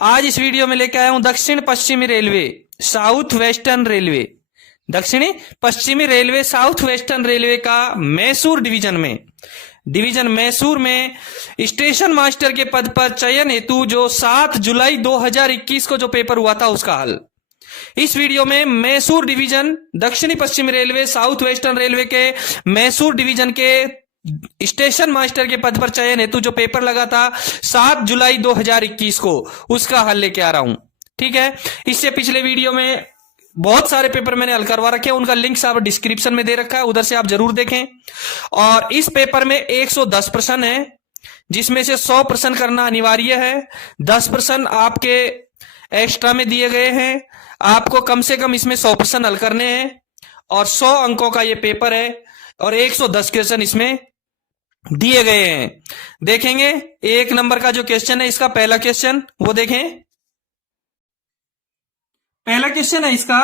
आज इस वीडियो में लेके आया हूं दक्षिण पश्चिमी रेलवे साउथ वेस्टर्न रेलवे, दक्षिणी पश्चिमी रेलवे साउथ वेस्टर्न रेलवे का मैसूर डिवीजन मैसूर में स्टेशन मास्टर के पद पर चयन हेतु जो 7 जुलाई 2021 को जो पेपर हुआ था उसका हल। इस वीडियो में मैसूर डिवीजन दक्षिणी पश्चिमी रेलवे साउथ वेस्टर्न रेलवे के मैसूर डिवीजन के स्टेशन मास्टर के पद पर चयन हेतु जो पेपर लगा था 7 जुलाई 2021 को, उसका हल लेके आ रहा हूं। ठीक है, इससे पिछले वीडियो में बहुत सारे पेपर मैंने हल करवा रखे हैं, उनका लिंक आप डिस्क्रिप्शन में दे रखा है, उधर से आप जरूर देखें। और इस पेपर में 110 प्रश्न है, जिसमें से 100 प्रश्न करना अनिवार्य है, 10 प्रश्न आपके एक्स्ट्रा में दिए गए हैं। आपको कम से कम इसमें 100 प्रश्न हल करने हैं और 100 अंकों का यह पेपर है और 110 क्वेश्चन इसमें दिए गए हैं। देखेंगे 1 नंबर का जो क्वेश्चन है, इसका पहला क्वेश्चन वो देखें। पहला क्वेश्चन है इसका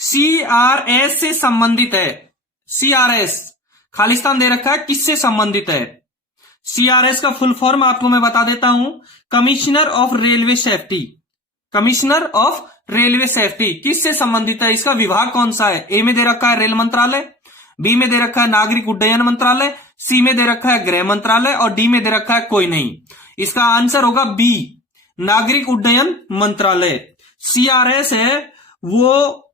CRS से संबंधित है। CRS खालिस्तान दे रखा है, किससे संबंधित है? CRS का फुल फॉर्म आपको मैं बता देता हूं, commissioner of railway safety. Commissioner of railway safety किससे संबंधित है? इसका विभाग कौन सा है? ए में दे रखा है रेल मंत्रालय, बी में दे रखा है नागरिक उड्डयन मंत्रालय, सी में दे रखा है गृह मंत्रालय और डी में दे रखा है कोई नहीं। इसका आंसर होगा बी, नागरिक उड्डयन मंत्रालय। CRS है वो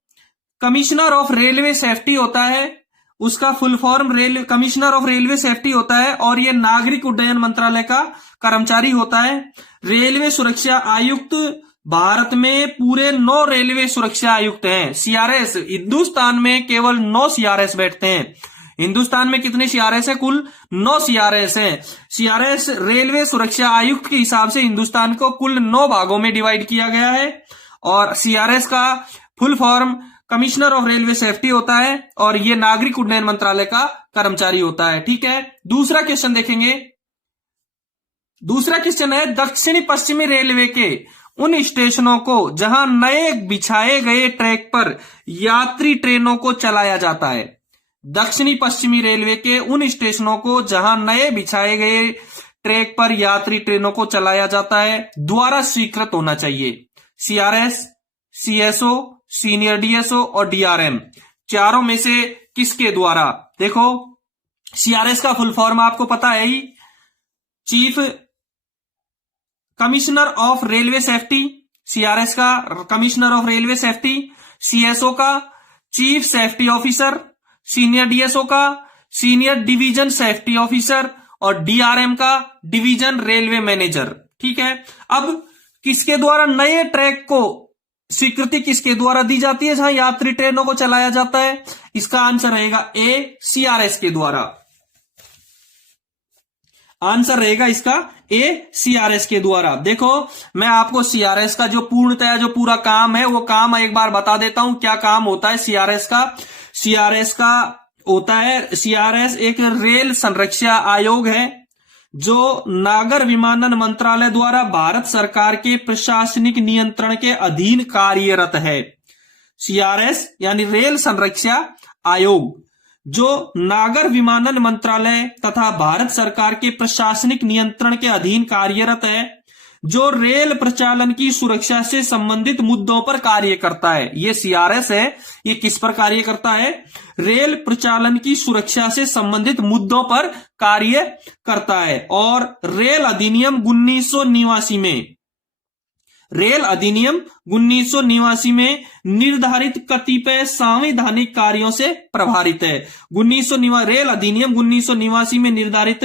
कमिश्नर ऑफ रेलवे सेफ्टी होता है, उसका full form commissioner of railway safety होता है और ये नागरिक उड्डयन मंत्रालय का कर्मचारी होता है। रेलवे सुरक्षा आयुक्त भारत में पूरे 9 रेलवे सुरक्षा आयुक्त हैं। CRS हिंदुस्तान में केवल 9 CRS बैठते हैं। हिंदुस्तान में कितने CRS है? कुल 9 CRS हैं। CRS रेलवे सुरक्षा आयुक्त के हिसाब से हिंदुस्तान को कुल 9 भागों में डिवाइड किया गया है और CRS का full form commissioner of railway safety होता है और यह नागरिक उड्डयन मंत्रालय का कर्मचारी होता है। ठीक है, दूसरा क्वेश्चन देखेंगे। दूसरा क्वेश्चन है दक्षिणी पश्चिमी रेलवे के उन स्टेशनों को जहां नए बिछाए गए ट्रैक पर यात्री ट्रेनों को चलाया जाता है। दक्षिणी पश्चिमी रेलवे के उन स्टेशनों को जहां नए बिछाए गए ट्रैक पर यात्री ट्रेनों को चलाया जाता है द्वारा स्वीकृत होना चाहिए। CRS, CSO, सीनियर DSO और DRM, चारों में से किसके द्वारा? देखो CRS का फुल फॉर्म आपको पता है ही, chief commissioner of railway safety. CRS का commissioner of railway safety, CSO का chief safety officer, senior DSO का सीनियर डिवीजन सेफ्टी ऑफिसर और DRM का डिवीजन रेलवे मैनेजर। ठीक है, अब किसके द्वारा नए ट्रैक को स्वीकृति किसके द्वारा दी जाती है जहां यात्री ट्रेनों को चलाया जाता है? इसका आंसर रहेगा ए, CRS के द्वारा। आंसर रहेगा इसका ए, CRS के द्वारा। देखो मैं आपको CRS का जो पूर्णतया जो पूरा काम है वो काम एक बार बता देता हूं, क्या काम होता है CRS का। CRS का होता है, CRS एक रेल संरक्षा आयोग है जो नागर विमानन मंत्रालय द्वारा भारत सरकार के प्रशासनिक नियंत्रण के अधीन कार्यरत है। CRS यानी रेल संरक्षा आयोग जो नागर विमानन मंत्रालय तथा भारत सरकार के प्रशासनिक नियंत्रण के अधीन कार्यरत है, जो रेल प्रचालन की सुरक्षा से संबंधित मुद्दों पर कार्य करता है। ये CRS है, ये किस पर कार्य करता है? रेल प्रचालन की सुरक्षा से संबंधित मुद्दों पर कार्य करता है। और रेल अधिनियम 1989 में निर्धारित कतिपय संवैधानिक कार्यों से प्रभावित है। रेल अधिनियम 1989 में निर्धारित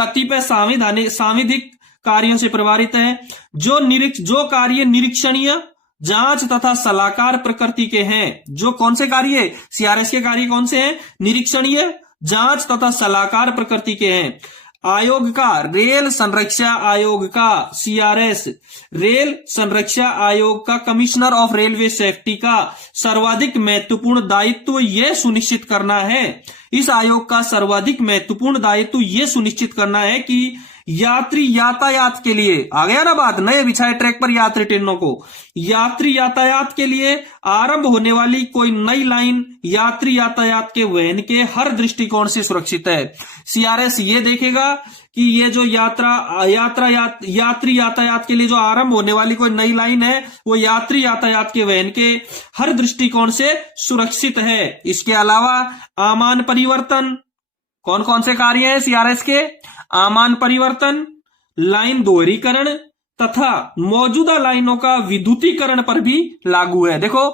कतिपय सांविधिक कार्यों से प्रभावित है, जो कार्य निरीक्षणीय, जांच तथा सलाहकार प्रकृति के हैं। जो कौन से कार्य? CRS के कार्य कौन से हैं? निरीक्षणीय, जांच तथा सलाहकार प्रकृति के हैं। आयोग का, रेल संरक्षा आयोग का, CRS रेल संरक्षा आयोग का कमिश्नर ऑफ रेलवे सेफ्टी का सर्वाधिक महत्वपूर्ण दायित्व यह सुनिश्चित करना है। इस आयोग का सर्वाधिक महत्वपूर्ण दायित्व यह सुनिश्चित करना है कि यात्री यातायात के लिए, आ गया ना बात, नए बिछाए ट्रैक पर यात्री ट्रेनों को, यात्री यातायात के लिए आरंभ होने वाली कोई नई लाइन यात्री यातायात के वहन के हर दृष्टिकोण से सुरक्षित है। सीआरएस ये देखेगा कि ये जो यात्री यातायात के लिए जो आरंभ होने वाली कोई नई लाइन है वो यात्री यातायात के वहन के हर दृष्टिकोण से सुरक्षित है। इसके अलावा आमान परिवर्तन, कौन कौन से कार्य हैं सीआरएस के? आमान परिवर्तन, लाइन दोहरीकरण तथा मौजूदा लाइनों का विद्युतीकरण पर भी लागू है। देखो,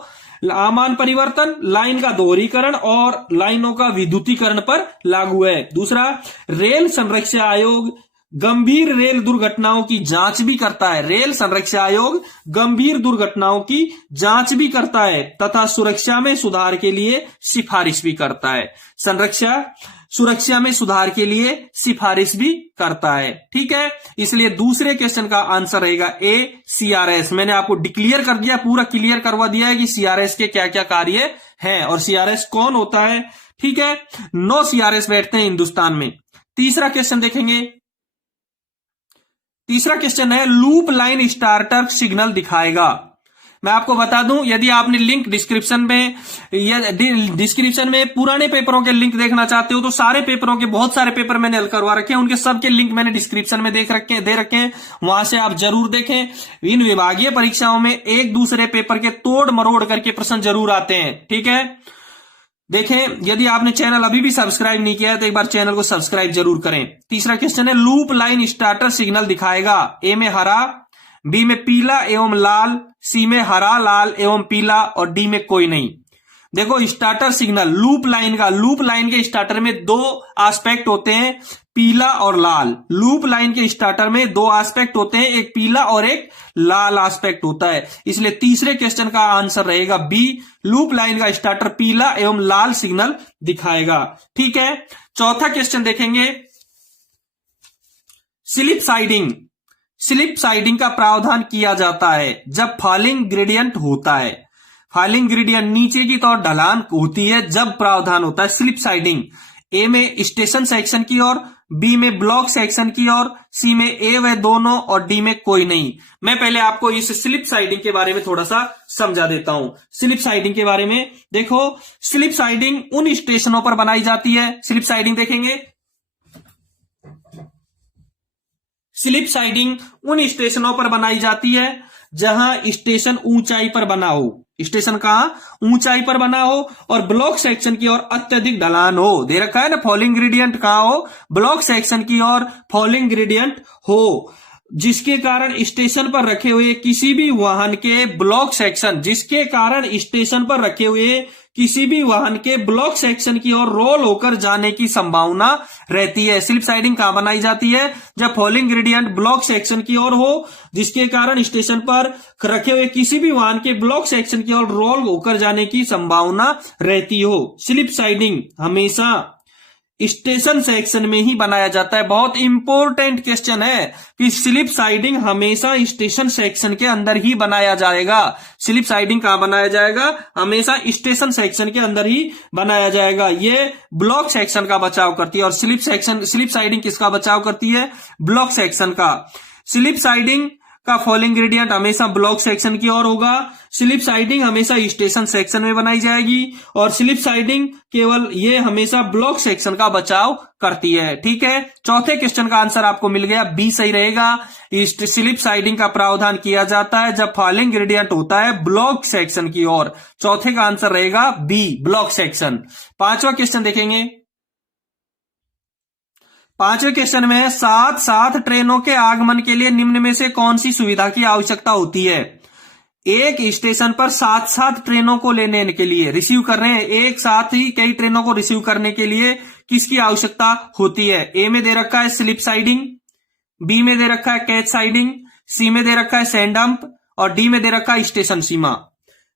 आमान परिवर्तन, लाइन का दोहरीकरण और लाइनों का विद्युतीकरण पर लागू है। दूसरा, रेल संरक्षा आयोग गंभीर रेल दुर्घटनाओं की जांच भी करता है। रेल संरक्षा आयोग गंभीर दुर्घटनाओं की जांच भी करता है तथा सुरक्षा में सुधार के लिए सिफारिश भी करता है। सुरक्षा में सुधार के लिए सिफारिश भी करता है। ठीक है, इसलिए दूसरे क्वेश्चन का आंसर रहेगा ए, सीआरएस। मैंने आपको डिक्लेयर कर दिया, पूरा क्लियर करवा दिया है कि सीआरएस के क्या क्या कार्य हैं और सीआरएस कौन होता है। ठीक है, 9 सीआरएस बैठते हैं हिंदुस्तान में। तीसरा क्वेश्चन देखेंगे। तीसरा क्वेश्चन है, लूप लाइन स्टार्टर सिग्नल दिखाएगा। मैं आपको बता दूं, यदि आपने लिंक डिस्क्रिप्शन में पुराने पेपरों के लिंक देखना चाहते हो तो सारे पेपरों के, बहुत सारे पेपर मैंने हल करवा रखे हैं, उनके सबके लिंक मैंने डिस्क्रिप्शन में दे रखे हैं, वहां से आप जरूर देखें। इन विभागीय परीक्षाओं में एक दूसरे पेपर के तोड़ मरोड़ करके प्रश्न जरूर आते हैं। ठीक है, देखें, यदि आपने चैनल अभी भी सब्सक्राइब नहीं किया है तो एक बार चैनल को सब्सक्राइब जरूर करें। तीसरा क्वेश्चन है, लूप लाइन स्टार्टर सिग्नल दिखाएगा। ए में हरा, बी में पीला एवं लाल, सी में हरा लाल एवं पीला और डी में कोई नहीं। देखो, स्टार्टर सिग्नल लूप लाइन के स्टार्टर में 2 एस्पेक्ट होते हैं, पीला और लाल। लूप लाइन के स्टार्टर में 2 एस्पेक्ट होते हैं, एक पीला और एक लाल एस्पेक्ट होता है। इसलिए तीसरे क्वेश्चन का आंसर रहेगा बी, लूप लाइन का स्टार्टर पीला एवं लाल सिग्नल दिखाएगा। ठीक है, चौथा क्वेश्चन देखेंगे। स्लिप साइडिंग का प्रावधान किया जाता है जब फॉलिंग ग्रेडियंट होता है। फॉलिंग ग्रेडियंट नीचे की तरफ ढलान होती है जब प्रावधान होता है स्लिप साइडिंग। ए में स्टेशन सेक्शन की ओर, बी में ब्लॉक सेक्शन की ओर, सी में ए व दोनों और डी में कोई नहीं। मैं पहले आपको इस स्लिप साइडिंग के बारे में थोड़ा सा समझा देता हूं। स्लिप साइडिंग के बारे में देखो, स्लिप साइडिंग उन स्टेशनों पर बनाई जाती है। स्लिप साइडिंग देखेंगे, स्लिप साइडिंग उन स्टेशनों पर बनाई जाती है जहां स्टेशन ऊंचाई पर बना हो। स्टेशन कहां? ऊंचाई पर बना हो और ब्लॉक सेक्शन की ओर अत्यधिक ढलान हो। दे रखा है ना, फॉलिंग ग्रेडियंट कहां हो? ब्लॉक सेक्शन की ओर फॉलिंग ग्रेडियंट हो, जिसके कारण स्टेशन पर रखे हुए किसी भी वाहन के ब्लॉक सेक्शन, जिसके कारण स्टेशन पर रखे हुए किसी भी वाहन के ब्लॉक सेक्शन की ओर रोल होकर जाने की संभावना रहती है। स्लिप साइडिंग कहां बनाई जाती है? जब फॉलिंग ग्रेडियंट ब्लॉक सेक्शन की ओर हो, जिसके कारण स्टेशन पर रखे हुए किसी भी वाहन के ब्लॉक सेक्शन की ओर रोल होकर जाने की संभावना रहती हो। स्लिप साइडिंग हमेशा स्टेशन सेक्शन में ही बनाया जाता है। बहुत इंपॉर्टेंट क्वेश्चन है कि स्लिप साइडिंग हमेशा स्टेशन सेक्शन के अंदर ही बनाया जाएगा। स्लिप साइडिंग कहां बनाया जाएगा? हमेशा स्टेशन सेक्शन के अंदर ही बनाया जाएगा। ये ब्लॉक सेक्शन का बचाव करती है और स्लिप साइडिंग किसका बचाव करती है? ब्लॉक सेक्शन का। स्लिप साइडिंग का फॉलिंग ग्रेडियंट हमेशा ब्लॉक सेक्शन की ओर होगा। स्लिप साइडिंग हमेशा स्टेशन सेक्शन में बनाई जाएगी और स्लिप साइडिंग केवल ये हमेशा ब्लॉक सेक्शन का बचाव करती है। ठीक है, चौथे क्वेश्चन का आंसर आपको मिल गया, बी सही रहेगा। स्लिप साइडिंग का प्रावधान किया जाता है जब फॉलिंग ग्रेडियंट होता है ब्लॉक सेक्शन की ओर। चौथे का आंसर रहेगा बी, ब्लॉक सेक्शन। पांचवा क्वेश्चन देखेंगे। पांचवें क्वेश्चन में साथ ट्रेनों के आगमन के लिए निम्न में से कौन सी सुविधा की आवश्यकता होती है? एक स्टेशन पर साथ ट्रेनों को लेने के लिए, रिसीव कर रहे हैं, एक साथ ही कई ट्रेनों को रिसीव करने के लिए किसकी आवश्यकता होती है? ए में दे रखा है स्लिप साइडिंग, बी में दे रखा है कैच साइडिंग, सी में दे रखा है सैंडम्प और डी में दे रखा है स्टेशन सीमा।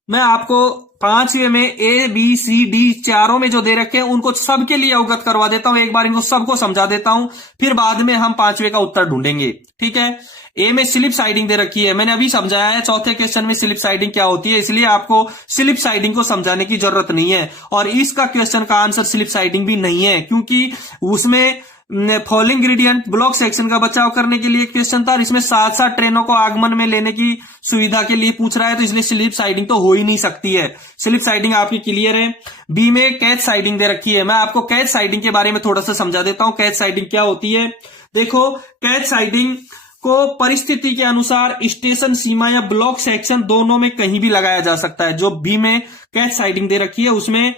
मैं आपको पांचवे में ए बी सी डी चारों में जो दे रखे हैं उनको सबके लिए अवगत करवा देता हूं, एक बार इनको सबको समझा देता हूं, फिर बाद में हम पांचवे का उत्तर ढूंढेंगे। ठीक है, ए में स्लिप साइडिंग दे रखी है, मैंने अभी समझाया है चौथे क्वेश्चन में स्लिप साइडिंग क्या होती है, इसलिए आपको स्लिप साइडिंग को समझाने की जरूरत नहीं है। और इसका क्वेश्चन का आंसर स्लिप साइडिंग भी नहीं है, क्योंकि उसमें फॉलिंग ग्रेडियंट ब्लॉक सेक्शन का बचाव करने के लिए क्वेश्चन था, इसमें साथ साथ ट्रेनों को आगमन में लेने की सुविधा के लिए पूछ रहा है, तो इसलिए स्लिप साइडिंग तो हो ही नहीं सकती है। स्लिप साइडिंग आपकी क्लियर है। बी में कैच साइडिंग दे रखी है। मैं आपको कैच साइडिंग के बारे में थोड़ा सा समझा देता हूं। कैच साइडिंग क्या होती है? देखो, कैच साइडिंग को परिस्थिति के अनुसार स्टेशन सीमा या ब्लॉक सेक्शन दोनों में कहीं भी लगाया जा सकता है। जो बी में कैच साइडिंग दे रखी है उसमें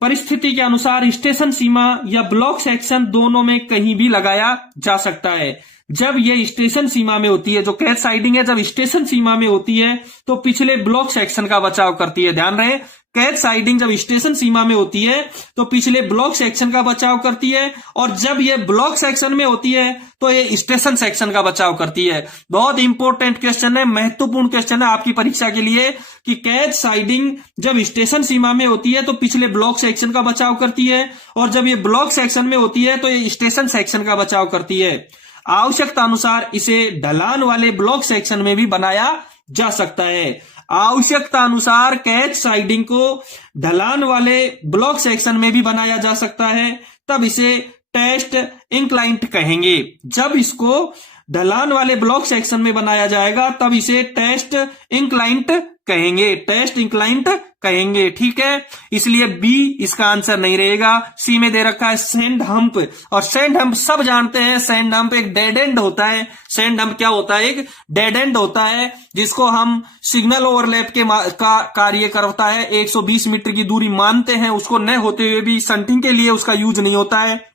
परिस्थिति के अनुसार स्टेशन सीमा या ब्लॉक सेक्शन दोनों में कहीं भी लगाया जा सकता है। जब यह स्टेशन सीमा में होती है, जो कैच साइडिंग है, जब स्टेशन सीमा में होती है तो पिछले ब्लॉक सेक्शन का बचाव करती है। ध्यान रहे, कैच साइडिंग जब स्टेशन सीमा में होती है तो पिछले ब्लॉक सेक्शन का बचाव करती है, और जब यह ब्लॉक सेक्शन में होती है तो ये स्टेशन सेक्शन का बचाव करती है। बहुत इंपॉर्टेंट क्वेश्चन है, महत्वपूर्ण क्वेश्चन है आपकी परीक्षा के लिए कि कैच साइडिंग जब स्टेशन सीमा में होती है तो पिछले ब्लॉक सेक्शन का बचाव करती है, और जब ये ब्लॉक सेक्शन में होती है तो ये स्टेशन सेक्शन का बचाव करती है। आवश्यकता अनुसार इसे ढलान वाले ब्लॉक सेक्शन में भी बनाया जा सकता है। आवश्यकता अनुसार कैच साइडिंग को ढलान वाले ब्लॉक सेक्शन में भी बनाया जा सकता है, तब इसे टेस्ट इंक्लाइंट कहेंगे। जब इसको ढलान वाले ब्लॉक सेक्शन में बनाया जाएगा तब इसे टेस्ट इंक्लाइंट कहेंगे। टेस्ट इंक्लाइंट कहेंगे, ठीक है। इसलिए बी इसका आंसर नहीं रहेगा। सी में दे रखा है सैंड हम्प, और सैंड हम्प सब जानते हैं, सैंड हम्प एक डेड एंड होता है। सैंड हम्प क्या होता है? एक डेड एंड होता है जिसको हम सिग्नल ओवरलैप का कार्य करता है। 120 मीटर की दूरी मानते हैं, उसको न होते हुए भी शंटिंग के लिए उसका यूज नहीं होता है।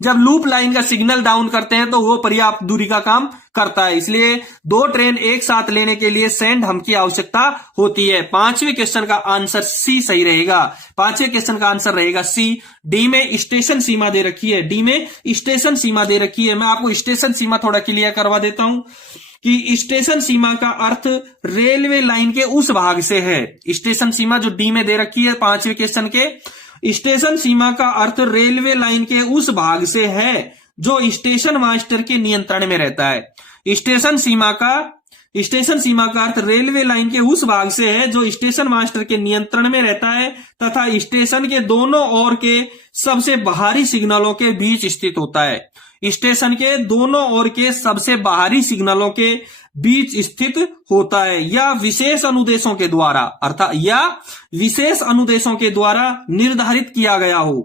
जब लूप लाइन का सिग्नल डाउन करते हैं तो वो पर्याप्त दूरी का काम करता है। इसलिए दो ट्रेन एक साथ लेने के लिए सैंड हम्प की आवश्यकता होती है। पांचवें क्वेश्चन का आंसर सी सही रहेगा। पांचवें क्वेश्चन का आंसर रहेगा सी। डी में स्टेशन सीमा दे रखी है। डी में स्टेशन सीमा दे रखी है। मैं आपको स्टेशन सीमा थोड़ा क्लियर करवा देता हूं कि स्टेशन सीमा का अर्थ रेलवे लाइन के उस भाग से है। स्टेशन सीमा जो डी में दे रखी है पांचवें क्वेश्चन के, स्टेशन सीमा का अर्थ रेलवे लाइन के उस भाग से है जो स्टेशन मास्टर के नियंत्रण में रहता है। स्टेशन सीमा का अर्थ रेलवे लाइन के उस भाग से है जो स्टेशन मास्टर के नियंत्रण में रहता है तथा स्टेशन के दोनों ओर के सबसे बाहरी सिग्नलों के बीच स्थित होता है। स्टेशन के दोनों ओर के सबसे बाहरी सिग्नलों के बीच स्थित होता है, या विशेष अनुदेशों के द्वारा निर्धारित किया गया हो।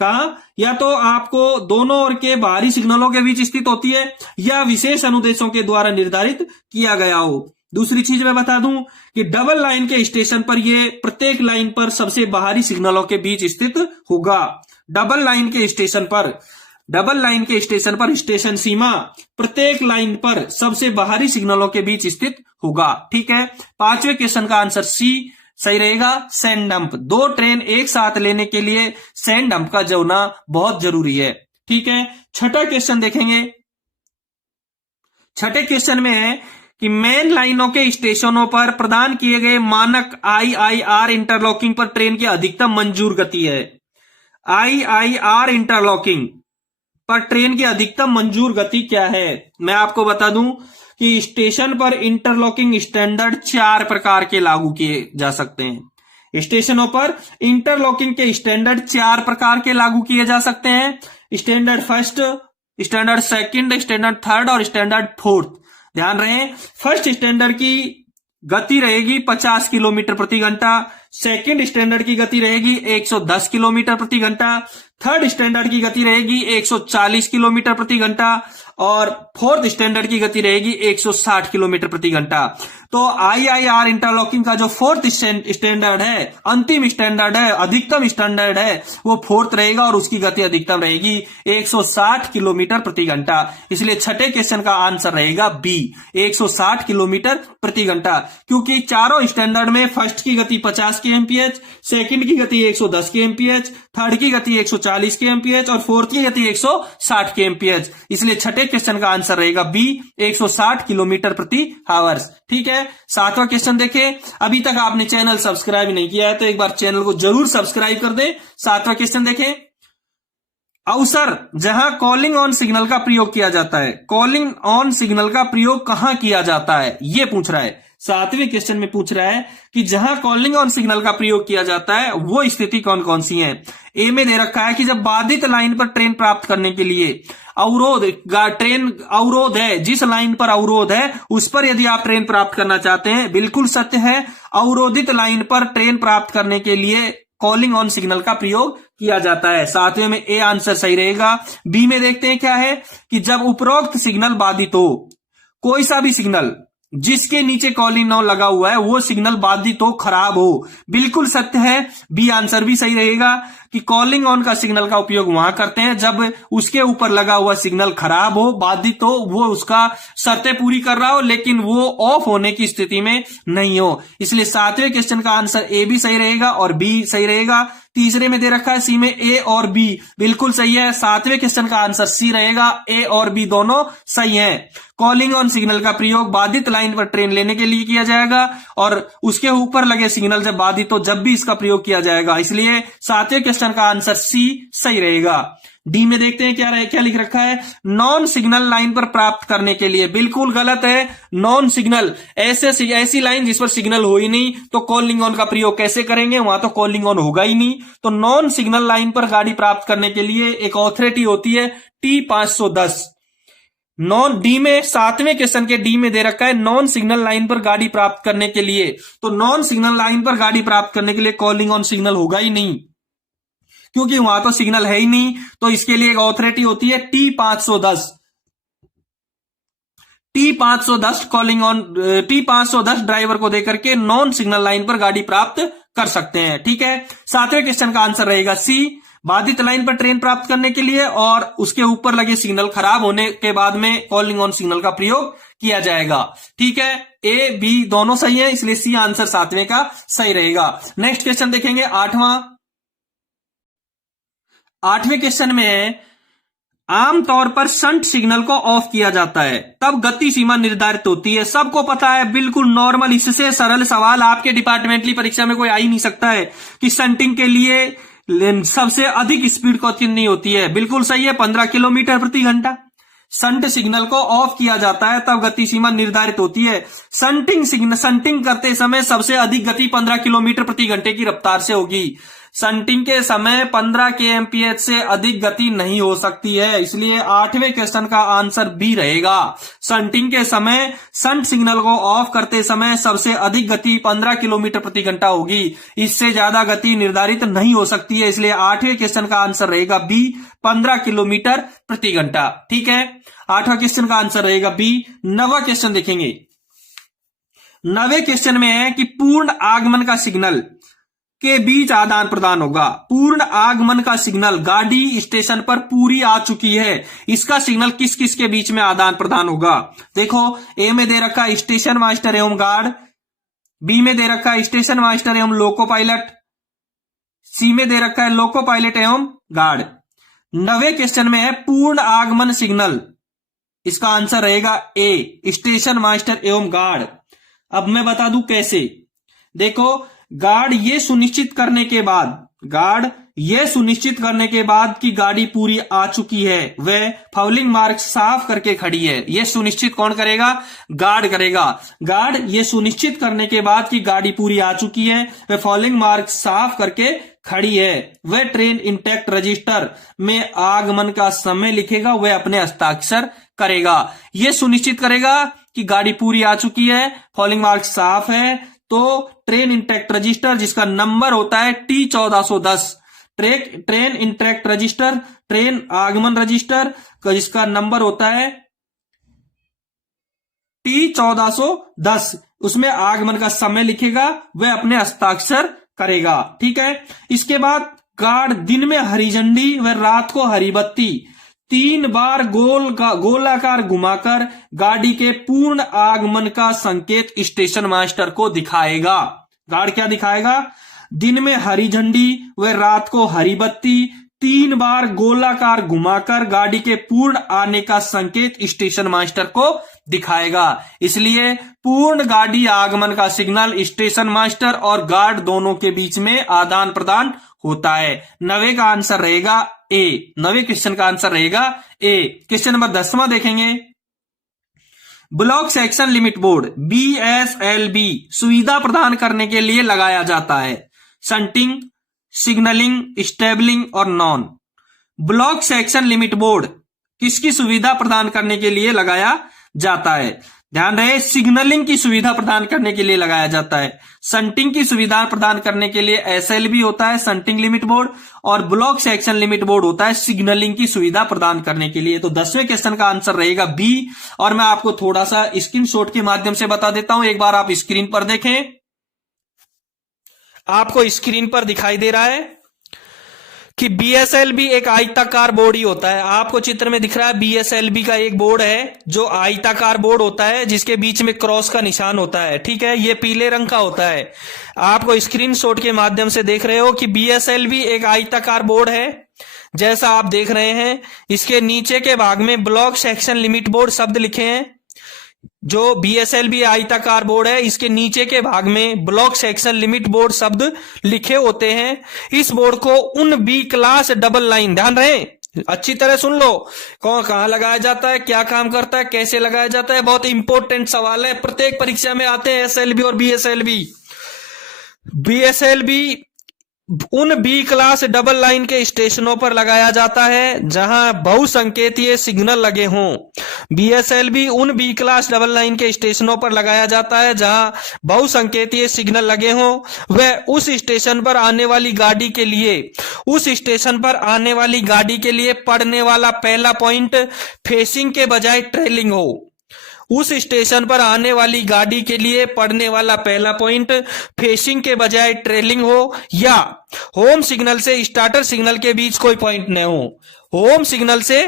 कहा? या तो आपको दोनों ओर के बाहरी सिग्नलों के बीच स्थित होती है या विशेष अनुदेशों के द्वारा निर्धारित किया गया हो। दूसरी चीज मैं बता दूं कि डबल लाइन के स्टेशन पर ये प्रत्येक लाइन पर सबसे बाहरी सिग्नलों के बीच स्थित होगा। डबल लाइन के स्टेशन पर स्टेशन सीमा प्रत्येक लाइन पर सबसे बाहरी सिग्नलों के बीच स्थित होगा, ठीक है। पांचवें क्वेश्चन का आंसर सी सही रहेगा, सैंड हम्प। दो ट्रेन एक साथ लेने के लिए सैंड हम्प का होना बहुत जरूरी है, ठीक है। छठा क्वेश्चन देखेंगे। छठे क्वेश्चन में है कि मेन लाइनों के स्टेशनों पर प्रदान किए गए मानक IIR इंटरलॉकिंग पर ट्रेन की अधिकतम मंजूर गति है। IIR इंटरलॉकिंग पर ट्रेन की अधिकतम मंजूर गति क्या है? मैं आपको बता दूं कि स्टेशन पर इंटरलॉकिंग स्टैंडर्ड 4 प्रकार के लागू किए जा सकते हैं। स्टेशनों पर इंटरलॉकिंग के स्टैंडर्ड 4 प्रकार के लागू किए जा सकते हैं। Standard first, standard second, standard third और स्टैंडर्ड फोर्थ। ध्यान रहे, फर्स्ट स्टैंडर्ड की गति रहेगी 50 किलोमीटर प्रति घंटा, सेकंड स्टैंडर्ड की गति रहेगी 110 किलोमीटर प्रति घंटा, थर्ड स्टैंडर्ड की गति रहेगी 140 किलोमीटर प्रति घंटा और फोर्थ स्टैंडर्ड की गति रहेगी 160 किलोमीटर प्रति घंटा। तो IIR इंटरलॉकिंग का जो फोर्थ स्टैंडर्ड है, अंतिम स्टैंडर्ड है, अधिकतम स्टैंडर्ड है, वो फोर्थ रहेगा और उसकी गति अधिकतम रहेगी 160 किलोमीटर प्रति घंटा। इसलिए छठे क्वेश्चन का आंसर रहेगा बी, 160 किलोमीटर प्रति घंटा। क्योंकि चारों स्टैंडर्ड में फर्स्ट की गति 50 kmph, सेकंड की गति 110 kmph, थर्ड की गति 140 kmph और फोर्थ की गति 160 kmph। इसलिए छठे क्वेश्चन का आंसर रहेगा बी, 160 किलोमीटर प्रति आवर्स, ठीक है। सातवां क्वेश्चन देखें। अभी तक आपने चैनल सब्सक्राइब नहीं किया है तो एक बार चैनल को जरूर सब्सक्राइब कर दें। सातवां क्वेश्चन देखें। अवसर जहां कॉलिंग ऑन सिग्नल का प्रयोग किया जाता है, कॉलिंग ऑन सिग्नल का प्रयोग कहां किया जाता है, यह पूछ रहा है। 7वें क्वेश्चन में पूछ रहा है कि जहां कॉलिंग ऑन सिग्नल का प्रयोग किया जाता है वो स्थिति कौन कौन सी है। ए में दे रखा है कि जब बाधित लाइन पर ट्रेन प्राप्त करने के लिए ट्रेन अवरोध है, जिस लाइन पर अवरोध है उस पर यदि आप ट्रेन प्राप्त करना चाहते हैं, बिल्कुल सत्य है, अवरोधित लाइन पर ट्रेन प्राप्त करने के लिए कॉलिंग ऑन सिग्नल का प्रयोग किया जाता है। 7वें में ए आंसर सही रहेगा। बी में देखते हैं क्या है कि जब उपरोक्त सिग्नल बाधित हो, कोई सा भी सिग्नल जिसके नीचे कॉलिंग ऑन लगा हुआ है वो सिग्नल बाधित हो, खराब हो, बिल्कुल सत्य है, बी आंसर भी सही रहेगा कि कॉलिंग ऑन का सिग्नल का उपयोग वहां करते हैं जब उसके ऊपर लगा हुआ सिग्नल खराब हो, बाधित हो, वो उसका शर्तें पूरी कर रहा हो लेकिन वो ऑफ होने की स्थिति में नहीं हो। इसलिए 7वें क्वेश्चन का आंसर ए भी सही रहेगा और बी सही रहेगा। तीसरे में दे रखा है सी में ए और बी, बिल्कुल सही है। 7वें क्वेश्चन का आंसर सी रहेगा, ए और बी दोनों सही है। कॉलिंग ऑन सिग्नल का प्रयोग बाधित लाइन पर ट्रेन लेने के लिए किया जाएगा और उसके ऊपर लगे सिग्नल जब बाधित हो जब भी इसका प्रयोग किया जाएगा, इसलिए 7वें क्वेश्चन का आंसर सी सही रहेगा। डी में देखते हैं क्या लिख रखा है, नॉन सिग्नल लाइन पर प्राप्त करने के लिए, बिल्कुल गलत है। नॉन सिग्नल ऐसी लाइन जिस पर सिग्नल हो ही नहीं तो कॉलिंग ऑन का प्रयोग कैसे करेंगे, वहां तो कॉलिंग ऑन होगा ही नहीं। तो नॉन सिग्नल लाइन पर गाड़ी प्राप्त करने के लिए एक ऑथोरिटी होती है T510। नॉन डी में 7वें क्वेश्चन के डी में दे रखा है नॉन सिग्नल लाइन पर गाड़ी प्राप्त करने के लिए, तो नॉन सिग्नल लाइन पर गाड़ी प्राप्त करने के लिए कॉलिंग ऑन सिग्नल होगा ही नहीं क्योंकि वहां तो सिग्नल है ही नहीं। तो इसके लिए एक ऑथोरिटी होती है T510। T510 calling on T510 driver को देकर के नॉन सिग्नल लाइन पर गाड़ी प्राप्त कर सकते हैं। ठीक है, 7वें क्वेश्चन का आंसर रहेगा सी, बाधित लाइन पर ट्रेन प्राप्त करने के लिए और उसके ऊपर लगे सिग्नल खराब होने के बाद में कॉलिंग ऑन सिग्नल का प्रयोग किया जाएगा। ठीक है, ए बी दोनों सही है, इसलिए सी आंसर 7वें का सही रहेगा। नेक्स्ट क्वेश्चन देखेंगे 8वें क्वेश्चन में है, आमतौर पर शंट सिग्नल को ऑफ किया जाता है तब गति सीमा निर्धारित होती है। सबको पता है, बिल्कुल नॉर्मल, इससे सरल सवाल आपके डिपार्टमेंटली परीक्षा में कोई आ ही नहीं सकता है कि शंटिंग के लिए सबसे अधिक स्पीड कितनी होती है। बिल्कुल सही है, 15 किलोमीटर प्रति घंटा। शंट सिग्नल को ऑफ किया जाता है तब गति सीमा निर्धारित होती है। शंटिंग करते समय सबसे अधिक गति 15 किलोमीटर प्रति घंटे की रफ्तार से होगी। शंटिंग के समय 15 kmph से अधिक गति नहीं हो सकती है, इसलिए 8वें क्वेश्चन का आंसर बी रहेगा। शंटिंग के समय शंट सिग्नल को ऑफ करते समय सबसे अधिक गति 15 किलोमीटर प्रति घंटा होगी, इससे ज्यादा गति निर्धारित नहीं हो सकती है, इसलिए 8वें क्वेश्चन का आंसर रहेगा बी, 15 किलोमीटर प्रति घंटा। ठीक है, 8वां क्वेश्चन का आंसर रहेगा बी। 9वां क्वेश्चन देखेंगे। 9वें क्वेश्चन में है कि पूर्ण आगमन का सिग्नल के बीच आदान प्रदान होगा। पूर्ण आगमन का सिग्नल, गाड़ी स्टेशन पर पूरी आ चुकी है, इसका सिग्नल किस किस के बीच में आदान प्रदान होगा। देखो, ए में दे रखा है स्टेशन मास्टर एवं गार्ड, बी में दे रखा है स्टेशन मास्टर एवं लोको पायलट, सी में दे रखा है लोको पायलट एवं गार्ड। 9वें क्वेश्चन में है पूर्ण आगमन सिग्नल, इसका आंसर रहेगा ए, स्टेशन मास्टर एवं गार्ड। अब मैं बता दूं कैसे। देखो, गार्ड ये सुनिश्चित करने के बाद कि गाड़ी पूरी आ चुकी है, वह फाउलिंग मार्क साफ करके खड़ी है, यह सुनिश्चित कौन करेगा? गार्ड करेगा। गार्ड ये सुनिश्चित करने के बाद कि गाड़ी पूरी आ चुकी है, वह फाउलिंग मार्क साफ करके खड़ी है, वह ट्रेन इंटैक्ट रजिस्टर में आगमन का समय लिखेगा, वह अपने हस्ताक्षर करेगा। यह सुनिश्चित करेगा कि गाड़ी पूरी आ चुकी है, फाउलिंग मार्क साफ है, तो ट्रेन इंटैक्ट रजिस्टर जिसका नंबर होता है T1410, train intact register, train आगमन रजिस्टर जिसका नंबर होता है T1410, उसमें आगमन का समय लिखेगा, वह अपने हस्ताक्षर करेगा। ठीक है, इसके बाद गार्ड दिन में हरी झंडी व रात को हरी बत्ती 3 बार गोलाकार घुमाकर गाड़ी के पूर्ण आगमन का संकेत स्टेशन मास्टर को दिखाएगा। गार्ड क्या दिखाएगा? दिन में हरी झंडी व रात को हरी बत्ती 3 बार गोलाकार घुमाकर गाड़ी के पूर्ण आने का संकेत स्टेशन मास्टर को दिखाएगा। इसलिए पूर्ण गाड़ी आगमन का सिग्नल स्टेशन मास्टर और गार्ड दोनों के बीच में आदान प्रदान होता है। 9वें का आंसर रहेगा ए। 9वें क्वेश्चन का आंसर रहेगा ए। क्वेश्चन नंबर 10वां देखेंगे। Block section limit board BSLB सुविधा प्रदान करने के लिए लगाया जाता है। शंटिंग, सिग्नलिंग, स्टेबलिंग और non. Block section limit board किसकी सुविधा प्रदान करने के लिए लगाया जाता है? ध्यान रहे, सिग्नलिंग की सुविधा प्रदान करने के लिए लगाया जाता है। शंटिंग की सुविधा प्रदान करने के लिए SLB होता है, शंटिंग लिमिट बोर्ड, और ब्लॉक सेक्शन लिमिट बोर्ड होता है सिग्नलिंग की सुविधा प्रदान करने के लिए। तो 10वें क्वेश्चन का आंसर रहेगा B। और मैं आपको थोड़ा सा स्क्रीनशॉट के माध्यम से बता देता हूं, एक बार आप स्क्रीन पर देखें। आपको स्क्रीन पर दिखाई दे रहा है कि BSLB एक आयताकार बोर्ड ही होता है। आपको चित्र में दिख रहा है BSLB का एक बोर्ड है जो आयताकार बोर्ड होता है, जिसके बीच में क्रॉस का निशान होता है। ठीक है, ये पीले रंग का होता है। आपको स्क्रीनशॉट के माध्यम से देख रहे हो कि BSLB एक आयताकार बोर्ड है, जैसा आप देख रहे हैं। इसके नीचे के भाग में ब्लॉक सेक्शन लिमिट बोर्ड शब्द लिखे हैं। जो BSLB आयताकार बोर्ड है, इसके नीचे के भाग में ब्लॉक सेक्शन लिमिट बोर्ड शब्द लिखे होते हैं। इस बोर्ड को उन B क्लास डबल लाइन, ध्यान रहे, अच्छी तरह सुन लो, कहां लगाया जाता है, क्या काम करता है, कैसे लगाया जाता है, बहुत इंपॉर्टेंट सवाल है, प्रत्येक परीक्षा में आते हैं SLB और BSLB। BSLB उन B क्लास डबल लाइन के स्टेशनों पर लगाया जाता है जहां बहुसंकेतीय सिग्नल लगे हों। BSLB उन B क्लास डबल लाइन के स्टेशनों पर लगाया जाता है जहां बहुसंकेतीय सिग्नल लगे हों। वह उस स्टेशन पर आने वाली गाड़ी के लिए पड़ने वाला पहला पॉइंट फेसिंग के बजाय ट्रेलिंग हो। उस स्टेशन पर आने वाली गाड़ी के लिए पड़ने वाला पहला पॉइंट फेसिंग के बजाय ट्रेलिंग हो, या होम सिग्नल से स्टार्टर सिग्नल के बीच कोई पॉइंट न हो। होम सिग्नल से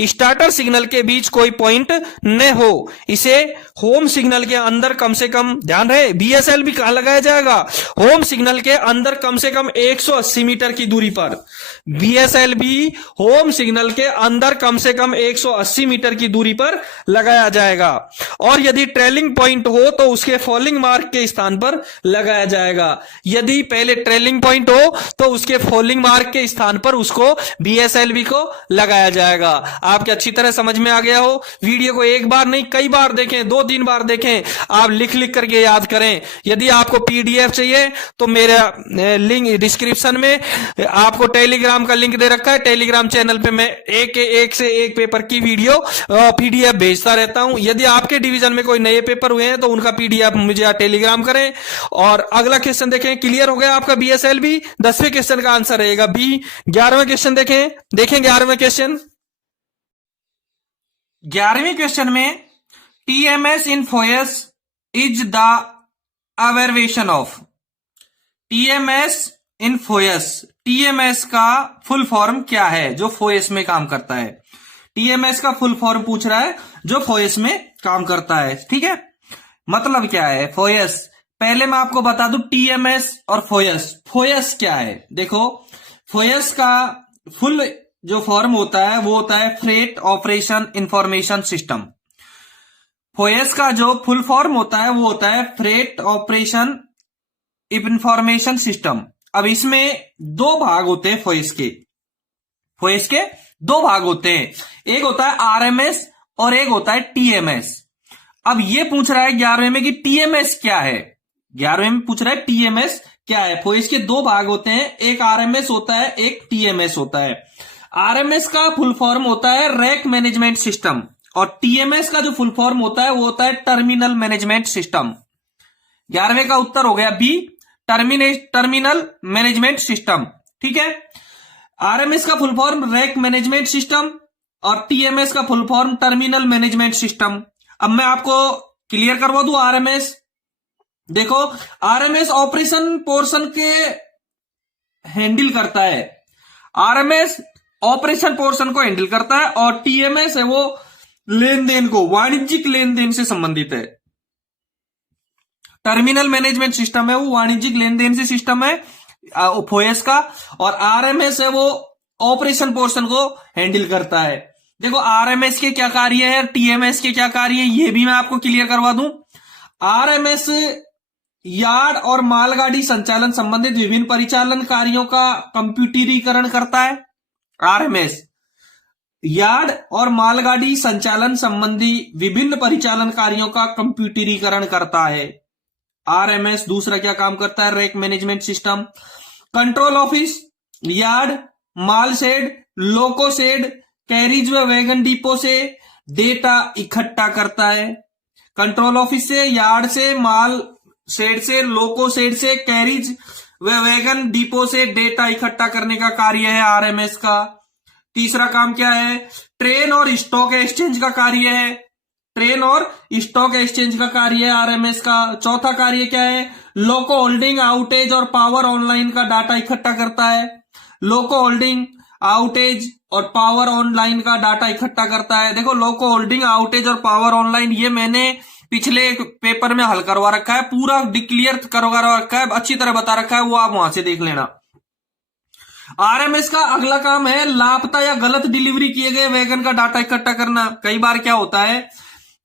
स्टार्टर सिग्नल के बीच कोई पॉइंट न हो। इसे होम सिग्नल के अंदर कम से कम, ध्यान रहे, BSLB कहां लगाया जाएगा? होम सिग्नल के अंदर कम से कम 180 मीटर की दूरी पर। BSLB होम सिग्नल के अंदर कम से कम 180 मीटर की दूरी पर लगाया जाएगा। और यदि ट्रेलिंग पॉइंट हो तो उसके फॉलिंग मार्क के स्थान पर लगाया जाएगा। यदि पहले ट्रेलिंग पॉइंट हो तो उसके फॉलिंग मार्क के स्थान पर उसको BSLB को लगाया जाएगा। आपके अच्छी तरह समझ में आ गया हो। वीडियो को एक बार नहीं, कई बार देखें, 2-3 बार देखें। आप लिख लिख करके याद करें। यदि आपको PDF चाहिए तो मेरा लिंक डिस्क्रिप्शन में आपको टेलीग्राम का लिंक दे रखा है। टेलीग्राम चैनल पे मैं एक से एक पेपर की वीडियो PDF भेजता रहता हूं। यदि आपके डिवीजन में कोई नए पेपर हुए हैं तो उनका PDF मुझे टेलीग्राम करें। और अगला क्वेश्चन देखें। क्लियर हो गया आपका BSLB? 10वें क्वेश्चन का आंसर रहेगा B। 11वें क्वेश्चन देखें 11वें क्वेश्चन। 11वें क्वेश्चन में TMS in FOIS is the abbreviation of। TMS in FOIS, TMS का फुल फॉर्म क्या है जो FOIS में काम करता है? TMS का फुल फॉर्म पूछ रहा है जो FOIS में काम करता है। ठीक है, मतलब क्या है FOIS? पहले मैं आपको बता दूं TMS और FOIS। FOIS क्या है? देखो, FOIS का फुल जो फॉर्म होता है वो होता है freight operation information system. FOIS का जो फुल फॉर्म होता है वो होता है फ्रेट ऑपरेशन इंफॉर्मेशन सिस्टम। अब इसमें 2 भाग होते हैं FOIS के 2 भाग होते हैं। एक होता है RMS और एक होता है TMS। अब ये पूछ रहा है 11वें में कि TMS क्या है। 11वें में पूछ रहा है TMS क्या है। FOIS के 2 भाग होते हैं, एक RMS होता है, एक TMS होता है। RMS का फुल फॉर्म होता है रैक मैनेजमेंट सिस्टम, और TMS का जो फुल फॉर्म होता है वो होता है टर्मिनल मैनेजमेंट सिस्टम। 11वें का उत्तर हो गया B, टर्मिनल मैनेजमेंट सिस्टम। ठीक है, RMS का full form rack management system और TMS का full form terminal management system. अब मैं आपको क्लियर करवा दूं RMS। देखो, RMS ऑपरेशन पोर्शन के हैंडल करता है। RMS ऑपरेशन पोर्शन को हैंडल करता है और TMS है वो लेन देन को, वाणिज्यिक लेन देन से संबंधित है। टर्मिनल मैनेजमेंट सिस्टम है वो वाणिज्यिक लेन देन से सिस्टम है FOIS का, और RMS है वो ऑपरेशन पोर्शन को हैंडल करता है। देखो, RMS के क्या कार्य है, TMS के क्या कार्य है, ये भी मैं आपको क्लियर करवा दूं। RMS यार्ड और मालगाड़ी संचालन संबंधित विभिन्न परिचालन कार्यों का कंप्यूटरीकरण करता है। RMS यार्ड और मालगाड़ी संचालन संबंधी विभिन्न परिचालन कार्यों का कंप्यूटरीकरण करता है। आरएमएस दूसरा क्या काम करता है? Rake management system. Control office yard, माल शेड, लोको शेड, कैरिज व वैगन डिपो से डेटा इकट्ठा करता है। कंट्रोल ऑफिस से, यार्ड से, माल शेड से, लोको शेड से, कैरिज व वैगन डिपो से डेटा इकट्ठा करने का कार्य है आरएमएस का। तीसरा काम क्या है? ट्रेन और स्टॉक एक्सचेंज का कार्य है। ट्रेन और स्टॉक एक्सचेंज का कार्य है आरएमएस का। चौथा कार्य क्या है? लोको होल्डिंग, आउटेज और पावर ऑनलाइन का डाटा इकट्ठा करता है। लोको होल्डिंग, आउटेज और पावर ऑनलाइन का डाटा इकट्ठा करता है। देखो, लोको होल्डिंग, आउटेज और पावर ऑनलाइन ये मैंने पिछले पेपर में हल करवा रखा है, पूरा डिक्लेयर करवा रखा है, अच्छी तरह बता रखा है, वो आप वहां से देख लेना। आरएमएस का अगला काम है लापता या गलत डिलीवरी किए गए वैगन का डाटा इकट्ठा करना। कई बार क्या होता है,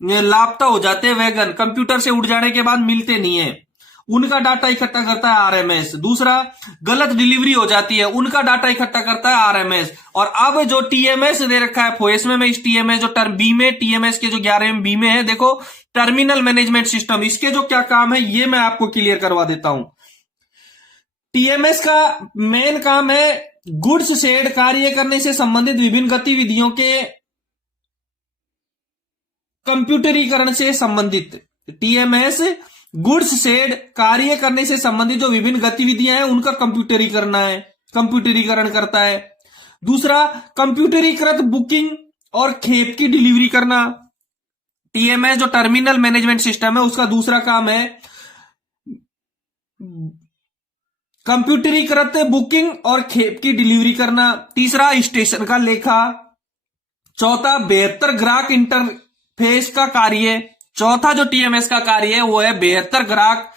लापता हो जाते हैं वैगन, कंप्यूटर से उड़ जाने के बाद मिलते नहीं है, उनका डाटा इकट्ठा करता है आरएमएस। दूसरा, गलत डिलीवरी हो जाती है, उनका डाटा इकट्ठा करता है आरएमएस। और अब जो टीएमएस दे रखा है फोएस में, इस टीएमएस जो टर्म बी में, टीएमएस के जो 11 बी में है, देखो टर्मिनल मैनेजमेंट सिस्टम, इसके जो क्या काम है ये मैं आपको क्लियर करवा देता हूं। टीएमएस का मेन काम है गुड्स शेड कार्य करने से संबंधित विभिन्न गतिविधियों के कंप्यूटरीकरण से संबंधित। टीएमएस गुड्स शेड कार्य करने से संबंधित जो विभिन्न गतिविधियां हैं उनका कंप्यूटरीकरण करता है। दूसरा, कंप्यूटरीकृत बुकिंग और खेप की डिलीवरी करना। टीएमएस जो टर्मिनल मैनेजमेंट सिस्टम है उसका दूसरा काम है कंप्यूटरीकृत बुकिंग और खेप की डिलीवरी करना। तीसरा, स्टेशन का लेखा। चौथा, बेहतर ग्राहक इंटरफेस का कार्य। चौथा जो टीएमएस का कार्य है वो है बेहतर ग्राहक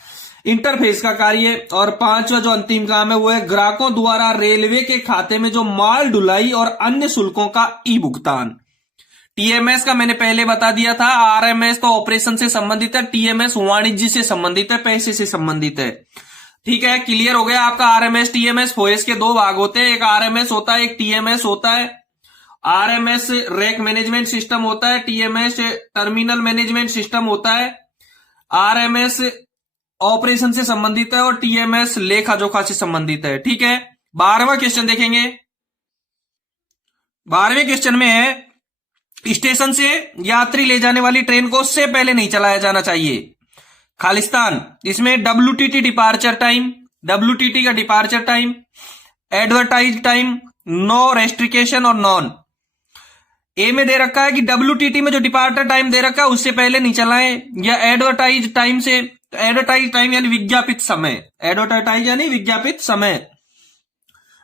इंटरफेस का कार्य। और पांचवा जो अंतिम काम है वो है ग्राहकों द्वारा रेलवे के खाते में जो माल ढुलाई और अन्य शुल्कों का ई भुगतान। टीएमएस का मैंने पहले बता दिया था, आरएमएस तो ऑपरेशन से संबंधित है, टीएमएस वाणिज्य से संबंधित है, पैसे से संबंधित है। ठीक है, क्लियर हो गया आपका। आरएमएस टीएमएस फोएस के दो भाग होते हैं, एक आरएमएस होता है, एक टीएमएस होता है। आरएमएस रैक मैनेजमेंट सिस्टम होता है, टीएमएस टर्मिनल मैनेजमेंट सिस्टम होता है। आरएमएस ऑपरेशन से संबंधित है और टीएमएस लेखा जोखा से संबंधित है। ठीक है, 12वां क्वेश्चन देखेंगे। 12वें क्वेश्चन में है स्टेशन से यात्री ले जाने वाली ट्रेन को उससे पहले नहीं चलाया जाना चाहिए। खालिस्तान, इसमें डब्ल्यूटीटी डिपार्चर टाइम, डब्ल्यूटीटी का departure time, advertise time, no restriction और नॉन। ए में दे रखा है कि डब्ल्यूटीटी में जो डिपार्चर टाइम दे रखा है उससे पहले नहीं चलाएं, या एडवर्टाइज टाइम से, एडवर्टाइज टाइम यानी विज्ञापित समय, एडवर्टाइज यानी विज्ञापित समय।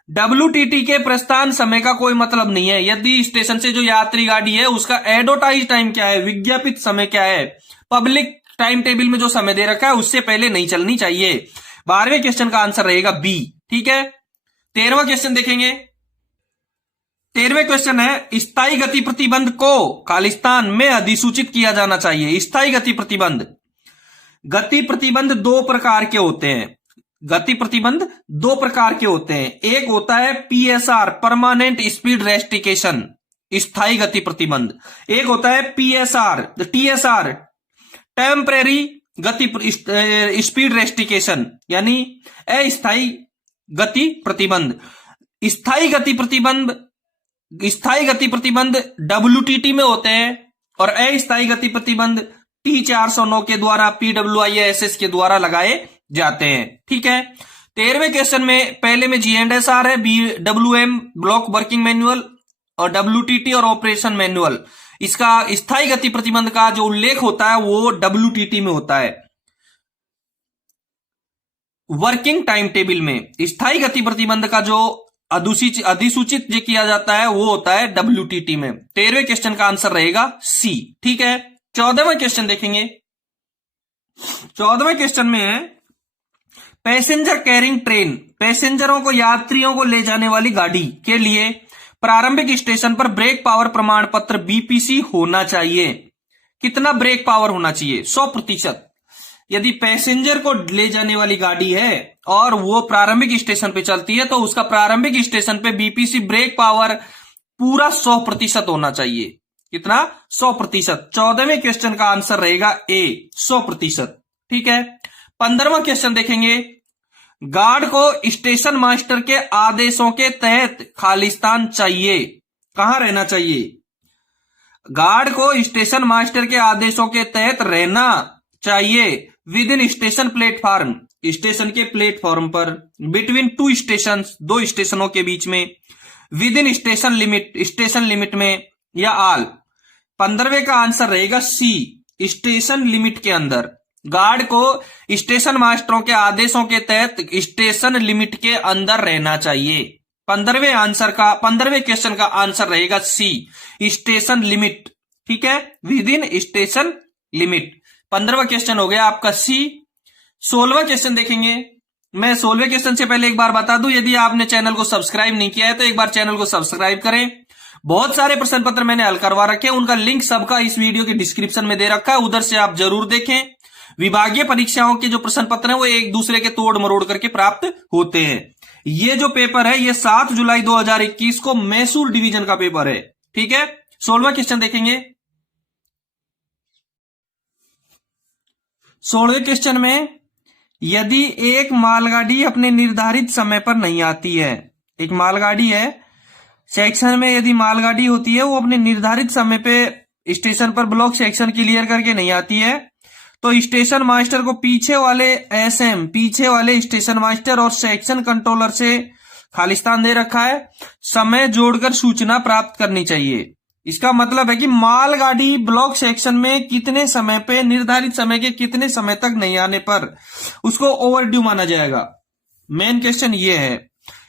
डब्ल्यूटीटी के प्रस्थान समय का कोई मतलब नहीं है। यदि स्टेशन से जो यात्री गाड़ी है उसका एडवर्टाइज टाइम क्या है, विज्ञापित समय क्या है, पब्लिक टाइम टेबल में जो समय दे रखा है उससे पहले नहीं चलनी चाहिए। 12वें क्वेश्चन का आंसर रहेगा बी। ठीक है, 13वां क्वेश्चन देखेंगे। 13वें क्वेश्चन है स्थायी गति प्रतिबंध को खालिस्तान में अधिसूचित किया जाना चाहिए। स्थायी गति प्रतिबंध, गति प्रतिबंध दो प्रकार के होते हैं। गति प्रतिबंध दो प्रकार के होते हैं। एक होता है पीएसआर, परमानेंट स्पीड रेस्ट्रिक्शन, स्थायी गति प्रतिबंध। एक होता है पीएसआर, टीएसआर, टेम्परेरी गति स्पीड रेस्ट्रिक्शन, यानी अस्थायी गति प्रतिबंध। स्थायी गति प्रतिबंध, स्थायी गति प्रतिबंध डब्ल्यूटीटी में होते हैं और अस्थायी गति प्रतिबंध T409 के द्वारा, PWISS के द्वारा लगाए जाते हैं। ठीक है, 13वें क्वेश्चन में पहले में GNSR है, BWM ब्लॉक वर्किंग मैनुअल और WTT और ऑपरेशन मैनुअल। इसका स्थायी गति प्रतिबंध का जो उल्लेख होता है वो WTT में होता है। वर्किंग टाइम टेबल में स्थायी गति प्रतिबंध का जो अधिसूचित जो किया जाता है वो होता है WTT में। 13वें क्वेश्चन का आंसर रहेगा सी। ठीक है, 14वां क्वेश्चन देखेंगे। 14वें क्वेश्चन में है पैसेंजर कैरिंग ट्रेन, पैसेंजरों को, यात्रियों को ले जाने वाली गाड़ी के लिए प्रारंभिक स्टेशन पर ब्रेक पावर प्रमाण पत्र बीपीसी होना चाहिए। कितना ब्रेक पावर होना चाहिए? 100%। यदि पैसेंजर को ले जाने वाली गाड़ी है और वो प्रारंभिक स्टेशन पे चलती है तो उसका प्रारंभिक स्टेशन पे बीपीसी ब्रेक पावर पूरा 100% होना चाहिए। कितना? 100%। 14वें क्वेश्चन का आंसर रहेगा ए, 100%। ठीक है। 15वां क्वेश्चन देखेंगे। गार्ड को स्टेशन मास्टर के आदेशों के तहत खालिस्तान चाहिए। कहां रहना चाहिए? गार्ड को स्टेशन मास्टर के आदेशों के तहत रहना चाहिए with in station platform, station के प्लेटफॉर्म पर, बिटवीन टू स्टेशन, दो स्टेशनों के बीच में, with in station limit, station limit में, या ऑल। 15वें का आंसर रहेगा सी, स्टेशन लिमिट के अंदर। गार्ड को स्टेशन मास्टरों के आदेशों के तहत स्टेशन लिमिट के अंदर रहना चाहिए। 15वें क्वेश्चन का आंसर रहेगा सी, स्टेशन लिमिट। ठीक है, विद इन स्टेशन लिमिट। 15वां क्वेश्चन हो गया आपका सी। 16वां क्वेश्चन देखेंगे। मैं 16वें क्वेश्चन से पहले एक बार बता दूं, यदि आपने चैनल को सब्सक्राइब नहीं किया है तो एक बार चैनल को सब्सक्राइब करें। बहुत सारे प्रश्न पत्र मैंने हल करवा रखे हैं, उनका लिंक सबका इस वीडियो के डिस्क्रिप्शन में दे रखा है, उधर से आप जरूर देखें। विभागीय परीक्षाओं के जो प्रश्न पत्र हैं वो एक दूसरे के तोड़ मरोड़ करके प्राप्त होते हैं। ये जो पेपर है ये 7 जुलाई 2021 को मैसूर डिवीजन का पेपर है। ठीक है। 16वां क्वेश्चन देखेंगे। 16वें क्वेश्चन में, यदि एक मालगाड़ी अपने निर्धारित समय पर नहीं आती है, एक मालगाड़ी है, सेक्शन में यदि मालगाड़ी होती है वो अपने निर्धारित समय पे स्टेशन पर ब्लॉक सेक्शन क्लियर करके नहीं आती है, तो स्टेशन मास्टर को पीछे वाले एसएम, पीछे वाले स्टेशन मास्टर और सेक्शन कंट्रोलर से खालिस्तान दे रखा है, समय जोड़कर सूचना प्राप्त करनी चाहिए। इसका मतलब है कि मालगाड़ी ब्लॉक सेक्शन में कितने समय पे, निर्धारित समय के कितने समय तक नहीं आने पर उसको ओवरड्यू माना जाएगा। मेन क्वेश्चन ये है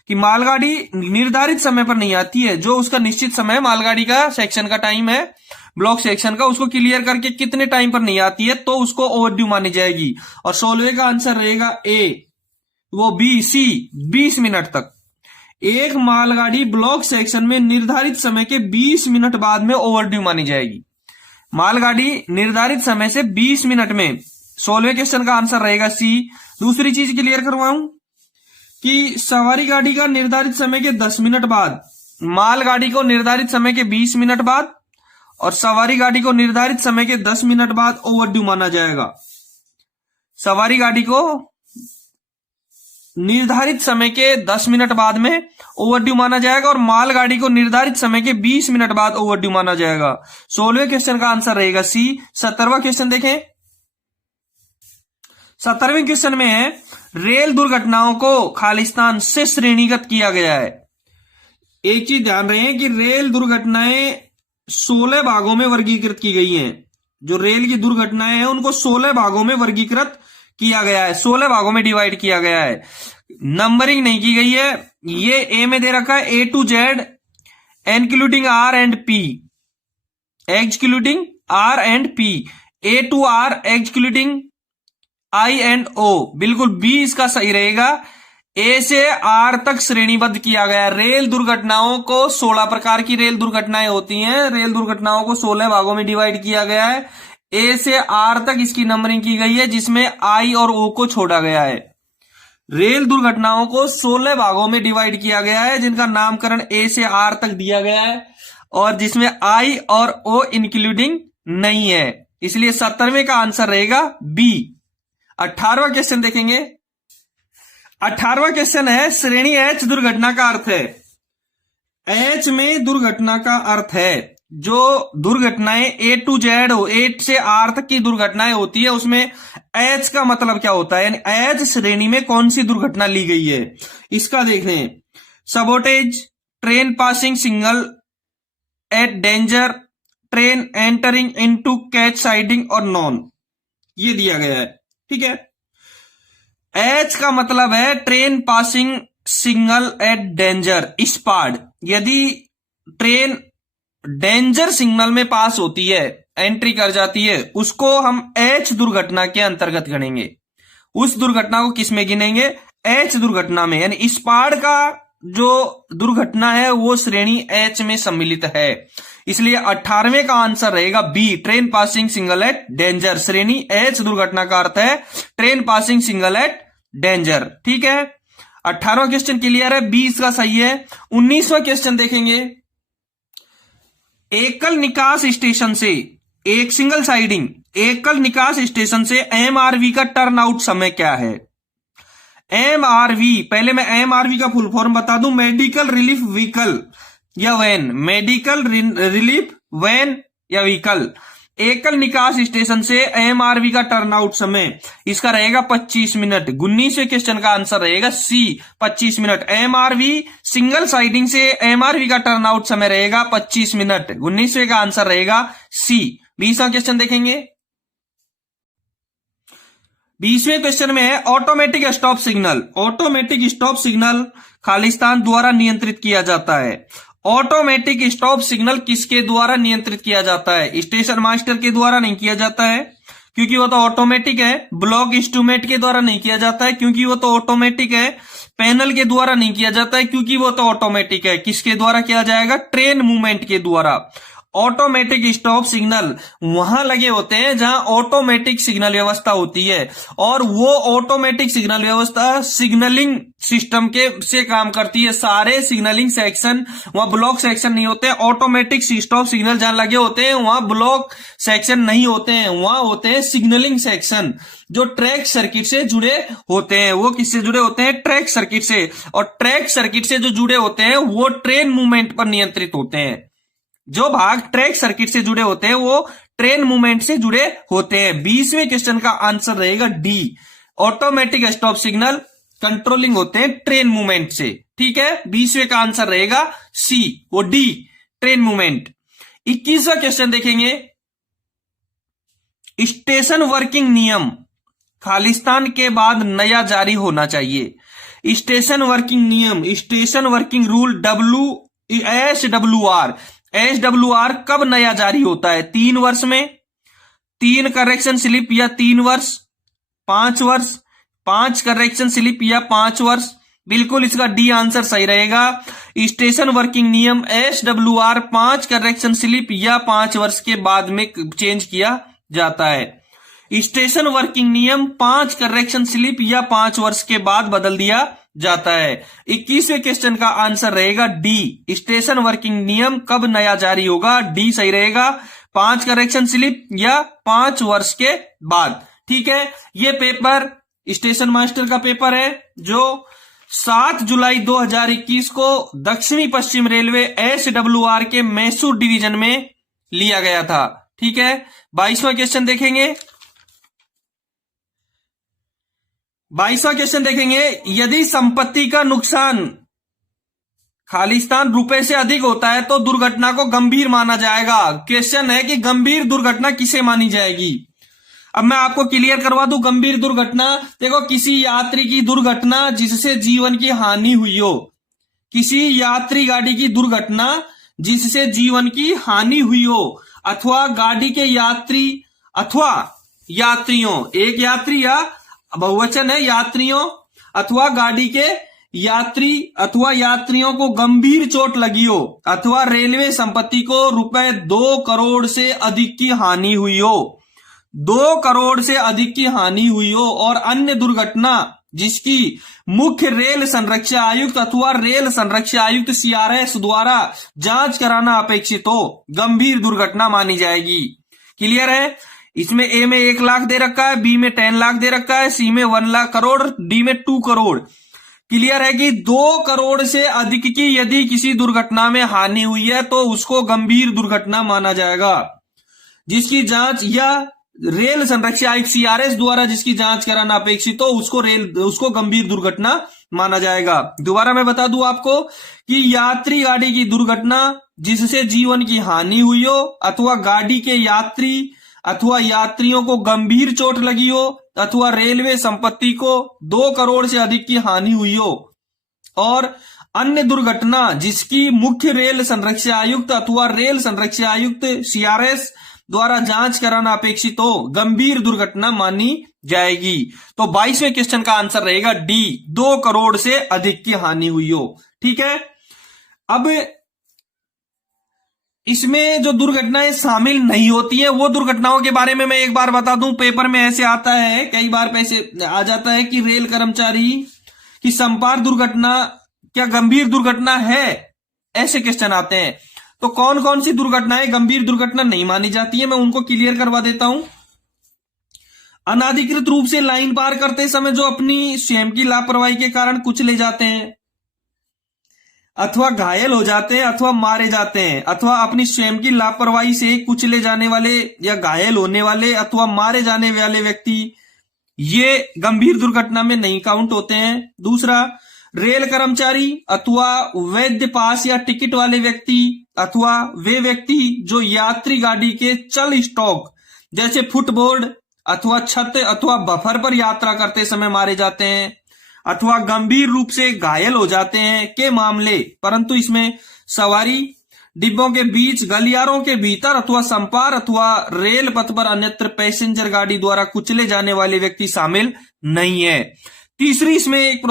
कि मालगाड़ी निर्धारित समय पर नहीं आती है, जो उसका निश्चित समय मालगाड़ी का सेक्शन का टाइम है ब्लॉक सेक्शन का, उसको क्लियर करके कितने टाइम पर नहीं आती है तो उसको ओवरड्यू मानी जाएगी। और 16वें का आंसर रहेगा ए, वो बी, सी, 20 मिनट तक। एक मालगाड़ी ब्लॉक सेक्शन में निर्धारित समय के 20 मिनट बाद में ओवरड्यू मानी जाएगी। मालगाड़ी निर्धारित समय से 20 मिनट में। 16वें क्वेश्चन का आंसर रहेगा सी। दूसरी चीज क्लियर करवाऊं कि सवारी गाड़ी का निर्धारित समय के 10 मिनट बाद, मालगाड़ी को निर्धारित समय के 20 मिनट बाद और सवारी गाड़ी को निर्धारित समय के 10 मिनट बाद ओवरड्यू माना जाएगा। सवारी गाड़ी को निर्धारित समय के 10 मिनट बाद में ओवरड्यू माना जाएगा और मालगाड़ी को निर्धारित समय के 20 मिनट बाद ओवरड्यू माना जाएगा। 16वें क्वेश्चन का आंसर रहेगा सी। 17वां क्वेश्चन देखें। 17वें क्वेश्चन में है, रेल दुर्घटनाओं को खालिस्तान से श्रेणीगत किया गया है। एक चीज ध्यान रहे कि रेल दुर्घटनाएं 16 भागों में वर्गीकृत की गई हैं। जो रेल की दुर्घटनाएं हैं उनको 16 भागों में वर्गीकृत किया गया है, 16 भागों में डिवाइड किया गया है। नंबरिंग नहीं की गई है। ये ए में दे रखा है A to Z including R and P, excluding R and P, A to R excluding I and O। बिल्कुल B इसका सही रहेगा। A से R तक श्रेणीबद्ध किया गया। रेल दुर्घटनाओं को 16 प्रकार की रेल दुर्घटनाएं होती हैं। रेल दुर्घटनाओं को 16 भागों में डिवाइड किया गया है। A से R तक इसकी नंबरिंग की गई है, जिसमें I और O को छोड़ा गया है। रेल दुर्घटनाओं को 16 भागों में डिवाइड किया गया है, जिनका नामकरण A से R तक दिया गया है और जिसमें I और O इंक्लूडिंग नहीं है। इसलिए 17वें का आंसर रहेगा बी। 18वां क्वेश्चन देखेंगे। 18वां क्वेश्चन है, श्रेणी H दुर्घटना का अर्थ है। H में दुर्घटना का अर्थ है जो दुर्घटनाएं A to Z हो, A से R तक की दुर्घटनाएं होती है, उसमें H का मतलब क्या होता है, यानी H श्रेणी में कौन सी दुर्घटना ली गई है। इसका देख लें। Sabotage, train passing signal at danger, train entering into catch siding और नॉन, ये दिया गया है। ठीक है। H का मतलब है train passing signal at danger, SPAD. यदि ट्रेन डेंजर सिग्नल में पास होती है, एंट्री कर जाती है, उसको हम H दुर्घटना के अंतर्गत गणेंगे। उस दुर्घटना को किस में गिनेंगे? H दुर्घटना में। यानी स्पाड का जो दुर्घटना है वो श्रेणी H में सम्मिलित है। इसलिए 18वें का आंसर रहेगा B, train passing signal at danger. श्रेणी H दुर्घटना का अर्थ है train passing signal at danger. ठीक है। 18वां क्वेश्चन क्लियर है, 20 का सही है। 19वां क्वेश्चन देखेंगे। एकल निकास स्टेशन से, एक सिंगल साइडिंग एकल निकास स्टेशन से एमआरवी का टर्न आउट समय क्या है? एमआरवी, पहले मैं एमआरवी का फुल फॉर्म बता दूं, मेडिकल रिलीफ व्हीकल या वैन, मेडिकल रिलीफ वैन या व्हीकल। एकल निकास स्टेशन से एमआरवी का टर्न आउट समय इसका रहेगा 25 मिनट। 19वें क्वेश्चन का आंसर रहेगा सी, 25 मिनट। एमआरवी सिंगल साइडिंग से एमआरवी का टर्न आउट समय रहेगा 25 मिनट। 19वें का आंसर रहेगा सी। 20वां क्वेश्चन देखेंगे। 20वें क्वेश्चन में है automatic stop signal. Automatic stop signal Khalistan द्वारा नियंत्रित किया जाता है। ऑटोमेटिक स्टॉप सिग्नल किसके द्वारा नियंत्रित किया जाता है? स्टेशन मास्टर के द्वारा नहीं किया जाता है क्योंकि वो तो ऑटोमेटिक है। ब्लॉक इंस्ट्रूमेंट के द्वारा नहीं किया जाता है क्योंकि वो तो ऑटोमेटिक है। पैनल के द्वारा नहीं किया जाता है क्योंकि वो तो ऑटोमेटिक है। किसके द्वारा किया जाएगा? ट्रेन मूवमेंट के द्वारा। ऑटोमेटिक स्टॉप सिग्नल वहां लगे होते हैं जहां ऑटोमेटिक सिग्नल व्यवस्था होती है, और वो ऑटोमेटिक सिग्नल व्यवस्था सिग्नलिंग सिस्टम के से काम करती है। सारे सिग्नलिंग सेक्शन वहां ब्लॉक सेक्शन नहीं होते हैं। ऑटोमेटिक स्टॉप सिग्नल जहां लगे होते हैं वहां ब्लॉक सेक्शन नहीं होते हैं, वहां होते हैं सिग्नलिंग सेक्शन जो ट्रैक सर्किट से जुड़े होते हैं। वो किससे जुड़े होते हैं? ट्रैक सर्किट से। और ट्रैक सर्किट से जो जुड़े होते हैं वो ट्रेन मूवमेंट पर नियंत्रित होते हैं। जो भाग ट्रैक सर्किट से जुड़े होते हैं वो ट्रेन मूवमेंट से जुड़े होते हैं। 20वें क्वेश्चन का आंसर रहेगा D. Automatic stop signal controlling होते हैं ट्रेन मूवमेंट से। ठीक है, 20वें का आंसर रहेगा सी, वो डी, ट्रेन मूवमेंट। 21वां क्वेश्चन देखेंगे। स्टेशन वर्किंग नियम खालिस्तान के बाद नया जारी होना चाहिए। स्टेशन वर्किंग नियम, स्टेशन वर्किंग रूल एसडब्ल्यूआर कब नया जारी होता है? 3 वर्ष में, 3 करेक्शन स्लिप या 3 वर्ष, 5 वर्ष, 5 करेक्शन स्लिप या 5 वर्ष। बिल्कुल इसका डी आंसर सही रहेगा। स्टेशन वर्किंग नियम एसडब्ल्यूआर 5 करेक्शन स्लिप या 5 वर्ष के बाद में चेंज किया जाता है। स्टेशन वर्किंग नियम 5 करेक्शन स्लिप या 5 वर्ष के बाद बदल दिया जाता है। 21वें क्वेश्चन का आंसर रहेगा डी। स्टेशन वर्किंग नियम कब नया जारी होगा? डी सही रहेगा, 5 करेक्शन स्लिप या 5 वर्ष के बाद। ठीक है, ये पेपर स्टेशन मास्टर का पेपर है जो 7 जुलाई 2021 को दक्षिणी पश्चिम रेलवे एसडब्ल्यूआर के मैसूर डिवीजन में लिया गया था। ठीक है, 22वां क्वेश्चन देखेंगे। 22वां क्वेश्चन देखेंगे। यदि संपत्ति का नुकसान खालिस्तान रुपए से अधिक होता है तो दुर्घटना को गंभीर माना जाएगा। क्वेश्चन है कि गंभीर दुर्घटना किसे मानी जाएगी? अब मैं आपको क्लियर करवा दूं। गंभीर दुर्घटना, देखो, किसी यात्री की दुर्घटना जिससे जीवन की हानि हुई हो, किसी यात्री गाड़ी की दुर्घटना जिससे जीवन की हानि हुई हो, अथवा गाड़ी के यात्री अथवा यात्रियों, एक यात्री या बहुवचन है यात्रियों, अथवा गाड़ी के यात्री अथवा यात्रियों को गंभीर चोट लगी हो, अथवा रेलवे संपत्ति को रुपए 2 करोड़ से अधिक की हानि हुई हो, 2 करोड़ से अधिक की हानि हुई हो, और अन्य दुर्घटना जिसकी मुख्य रेल संरक्षा आयुक्त अथवा रेल संरक्षा आयुक्त सीआरएस द्वारा जांच कराना अपेक्षित हो, गंभीर दुर्घटना मानी जाएगी। क्लियर है? इसमें ए में 1 लाख दे रखा है, बी में 10 लाख दे रखा है, सी में 1 लाख करोड़, डी में 2 करोड़। क्लियर है कि 2 करोड़ से अधिक की यदि किसी दुर्घटना में हानि हुई है तो उसको गंभीर दुर्घटना माना जाएगा। जिसकी जांच या रेल संरक्षा आयुक्त सीआरएस द्वारा जिसकी जांच कराना अपेक्षित हो उसको गंभीर दुर्घटना माना जाएगा। दोबारा मैं बता दूं आपको कि यात्री गाड़ी की दुर्घटना जिससे जीवन की हानि हुई हो, अथवा गाड़ी के यात्री अथवा यात्रियों को गंभीर चोट लगी हो, अथवा रेलवे संपत्ति को 2 करोड़ से अधिक की हानि हुई हो, और अन्य दुर्घटना जिसकी मुख्य रेल संरक्षा आयुक्त अथवा रेल संरक्षा आयुक्त सीआरएस द्वारा जांच कराना अपेक्षित हो, गंभीर दुर्घटना मानी जाएगी। तो 22वें क्वेश्चन का आंसर रहेगा डी, 2 करोड़ से अधिक की हानि हुई हो। ठीक है, अब इसमें जो दुर्घटनाएं शामिल नहीं होती है वो दुर्घटनाओं के बारे में मैं एक बार बता दूं। पेपर में ऐसे आता है, कई बार पैसे आ जाता है कि रेल कर्मचारी की संपात दुर्घटना क्या गंभीर दुर्घटना है, ऐसे क्वेश्चन आते हैं। तो कौन कौन सी दुर्घटनाएं गंभीर दुर्घटना नहीं मानी जाती है, मैं उनको क्लियर करवा देता हूं। अनाधिकृत रूप से लाइन पार करते समय जो अपनी स्वयं की लापरवाही के कारण कुचले जाते हैं अथवा घायल हो जाते हैं अथवा मारे जाते हैं, अथवा अपनी स्वयं की लापरवाही से कुचले जाने वाले या घायल होने वाले अथवा मारे जाने वाले व्यक्ति, ये गंभीर दुर्घटना में नहीं काउंट होते हैं। दूसरा, रेल कर्मचारी अथवा वैध पास या टिकट वाले व्यक्ति अथवा वे व्यक्ति जो यात्री गाड़ी के चल स्टॉक जैसे फुटबोर्ड अथवा छत अथवा बफर पर यात्रा करते समय मारे जाते हैं अथवा गंभीर रूप से घायल हो जाते हैं के मामले, परंतु इसमें सवारी डिब्बों के बीच, गलियारों के भीतर अथवा संपार अथवा रेल पथ पर अन्यत्र पैसेंजर गाड़ी द्वारा कुचले जाने वाले व्यक्ति शामिल नहीं है। तीसरी इसमें एक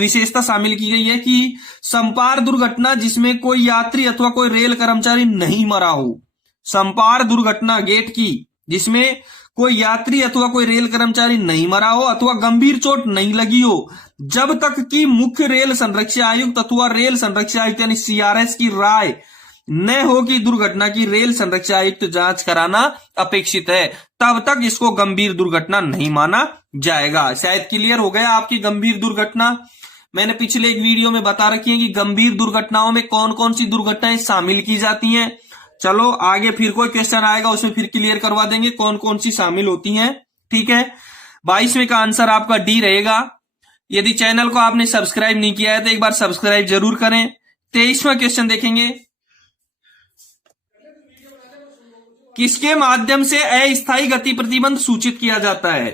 विशेषता शामिल की गई है कि संपार दुर्घटना जिसमें कोई यात्री अथवा कोई रेल कर्मचारी नहीं मरा हो। संपार दुर्घटना गेट की जिसमें कोई यात्री अथवा कोई रेल कर्मचारी नहीं मरा हो अथवा गंभीर चोट नहीं लगी हो, जब तक कि मुख्य रेल संरक्षा आयुक्त अथवा रेल संरक्षा आयुक्त यानी सीआरएस की राय न हो कि दुर्घटना की रेल संरक्षा आयुक्त जांच कराना अपेक्षित है, तब तक इसको गंभीर दुर्घटना नहीं माना जाएगा। शायद क्लियर हो गया आपकी गंभीर दुर्घटना। मैंने पिछले एक वीडियो में बता रखी है कि गंभीर दुर्घटनाओं में कौन कौन सी दुर्घटनाएं शामिल की जाती हैं। चलो आगे फिर कोई क्वेश्चन आएगा उसमें फिर क्लियर करवा देंगे कौन कौन सी शामिल होती हैं। ठीक है, 22वें का आंसर आपका डी रहेगा। यदि चैनल को आपने सब्सक्राइब नहीं किया है तो एक बार सब्सक्राइब जरूर करें। 23वां क्वेश्चन देखेंगे, किसके माध्यम से अस्थायी गति प्रतिबंध सूचित किया जाता है?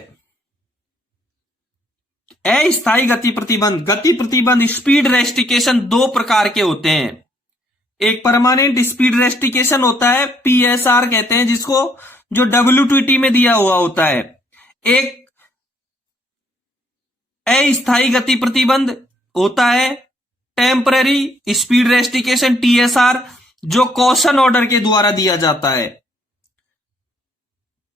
अस्थायी गति प्रतिबंध स्पीड रेस्ट्रिक्शन दो प्रकार के होते हैं। एक परमानेंट स्पीड रेस्ट्रिक्शन होता है, पीएसआर कहते हैं जिसको, जो डब्ल्यूटीटी में दिया हुआ होता है। एक अस्थायी गति प्रतिबंध होता है टेम्पररी स्पीड रेस्ट्रिक्शन टीएसआर, जो कॉशन ऑर्डर के द्वारा दिया जाता है।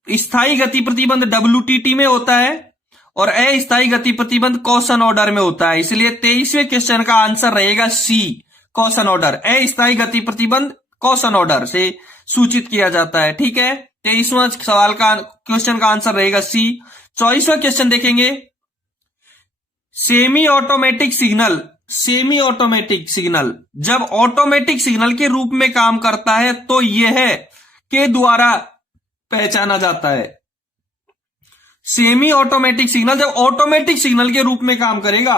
स्थायी गति प्रतिबंध डब्ल्यूटीटी में होता है और अस्थायी गति प्रतिबंध कॉशन ऑर्डर में होता है। इसलिए 23वें क्वेश्चन का आंसर रहेगा सी, कॉशन ऑर्डर। अस्थायी गति प्रतिबंध कॉशन ऑर्डर से सूचित किया जाता है। ठीक है, 23वां सवाल का क्वेश्चन का आंसर रहेगा सी। 24वां क्वेश्चन देखेंगे, सेमी ऑटोमेटिक सिग्नल जब ऑटोमेटिक सिग्नल के रूप में काम करता है तो यह के द्वारा पहचाना जाता है। सेमी ऑटोमेटिक सिग्नल जब ऑटोमेटिक सिग्नल के रूप में काम करेगा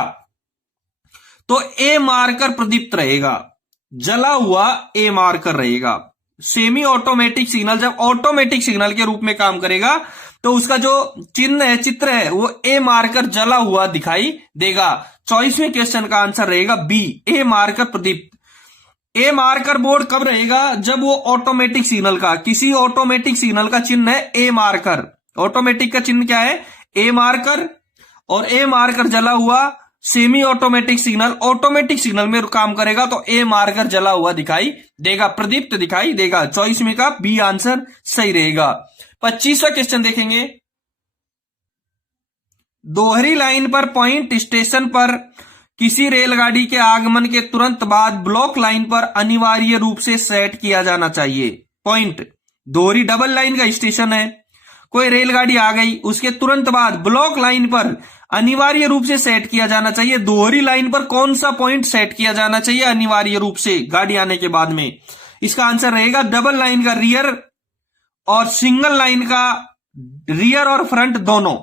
तो ए मार्कर प्रदीप्त रहेगा, जला हुआ ए मार्कर रहेगा। सेमी ऑटोमेटिक सिग्नल जब ऑटोमेटिक सिग्नल के रूप में काम करेगा तो उसका जो चिन्ह है, चित्र है, वो ए मार्कर जला हुआ दिखाई देगा। 24वें क्वेश्चन का आंसर रहेगा बी, ए मार्कर प्रदीप्त। ए मार्कर बोर्ड कब रहेगा? जब वो ऑटोमेटिक सिग्नल का, किसी ऑटोमेटिक सिग्नल का चिन्ह है ए मार्कर। ऑटोमेटिक का चिन्ह क्या है? ए मार्कर, और ए मार्कर जला हुआ। Semi automatic signal automatic signal में काम करेगा तो ए मार्कर जला हुआ दिखाई देगा, प्रदीप्त दिखाई देगा। 24वें का बी आंसर सही रहेगा। 25वां क्वेश्चन देखेंगे, दोहरी लाइन पर पॉइंट स्टेशन पर किसी रेलगाड़ी के आगमन के तुरंत बाद ब्लॉक लाइन पर अनिवार्य रूप से सेट किया जाना चाहिए। पॉइंट, दोहरी डबल लाइन का स्टेशन है, कोई रेलगाड़ी आ गई, उसके तुरंत बाद ब्लॉक लाइन पर अनिवार्य रूप से सेट किया जाना चाहिए। दोहरी लाइन पर कौन सा पॉइंट सेट किया जाना चाहिए अनिवार्य रूप से गाड़ी आने के बाद में? इसका आंसर रहेगा डबल लाइन का रियर और सिंगल लाइन का रियर और फ्रंट दोनों।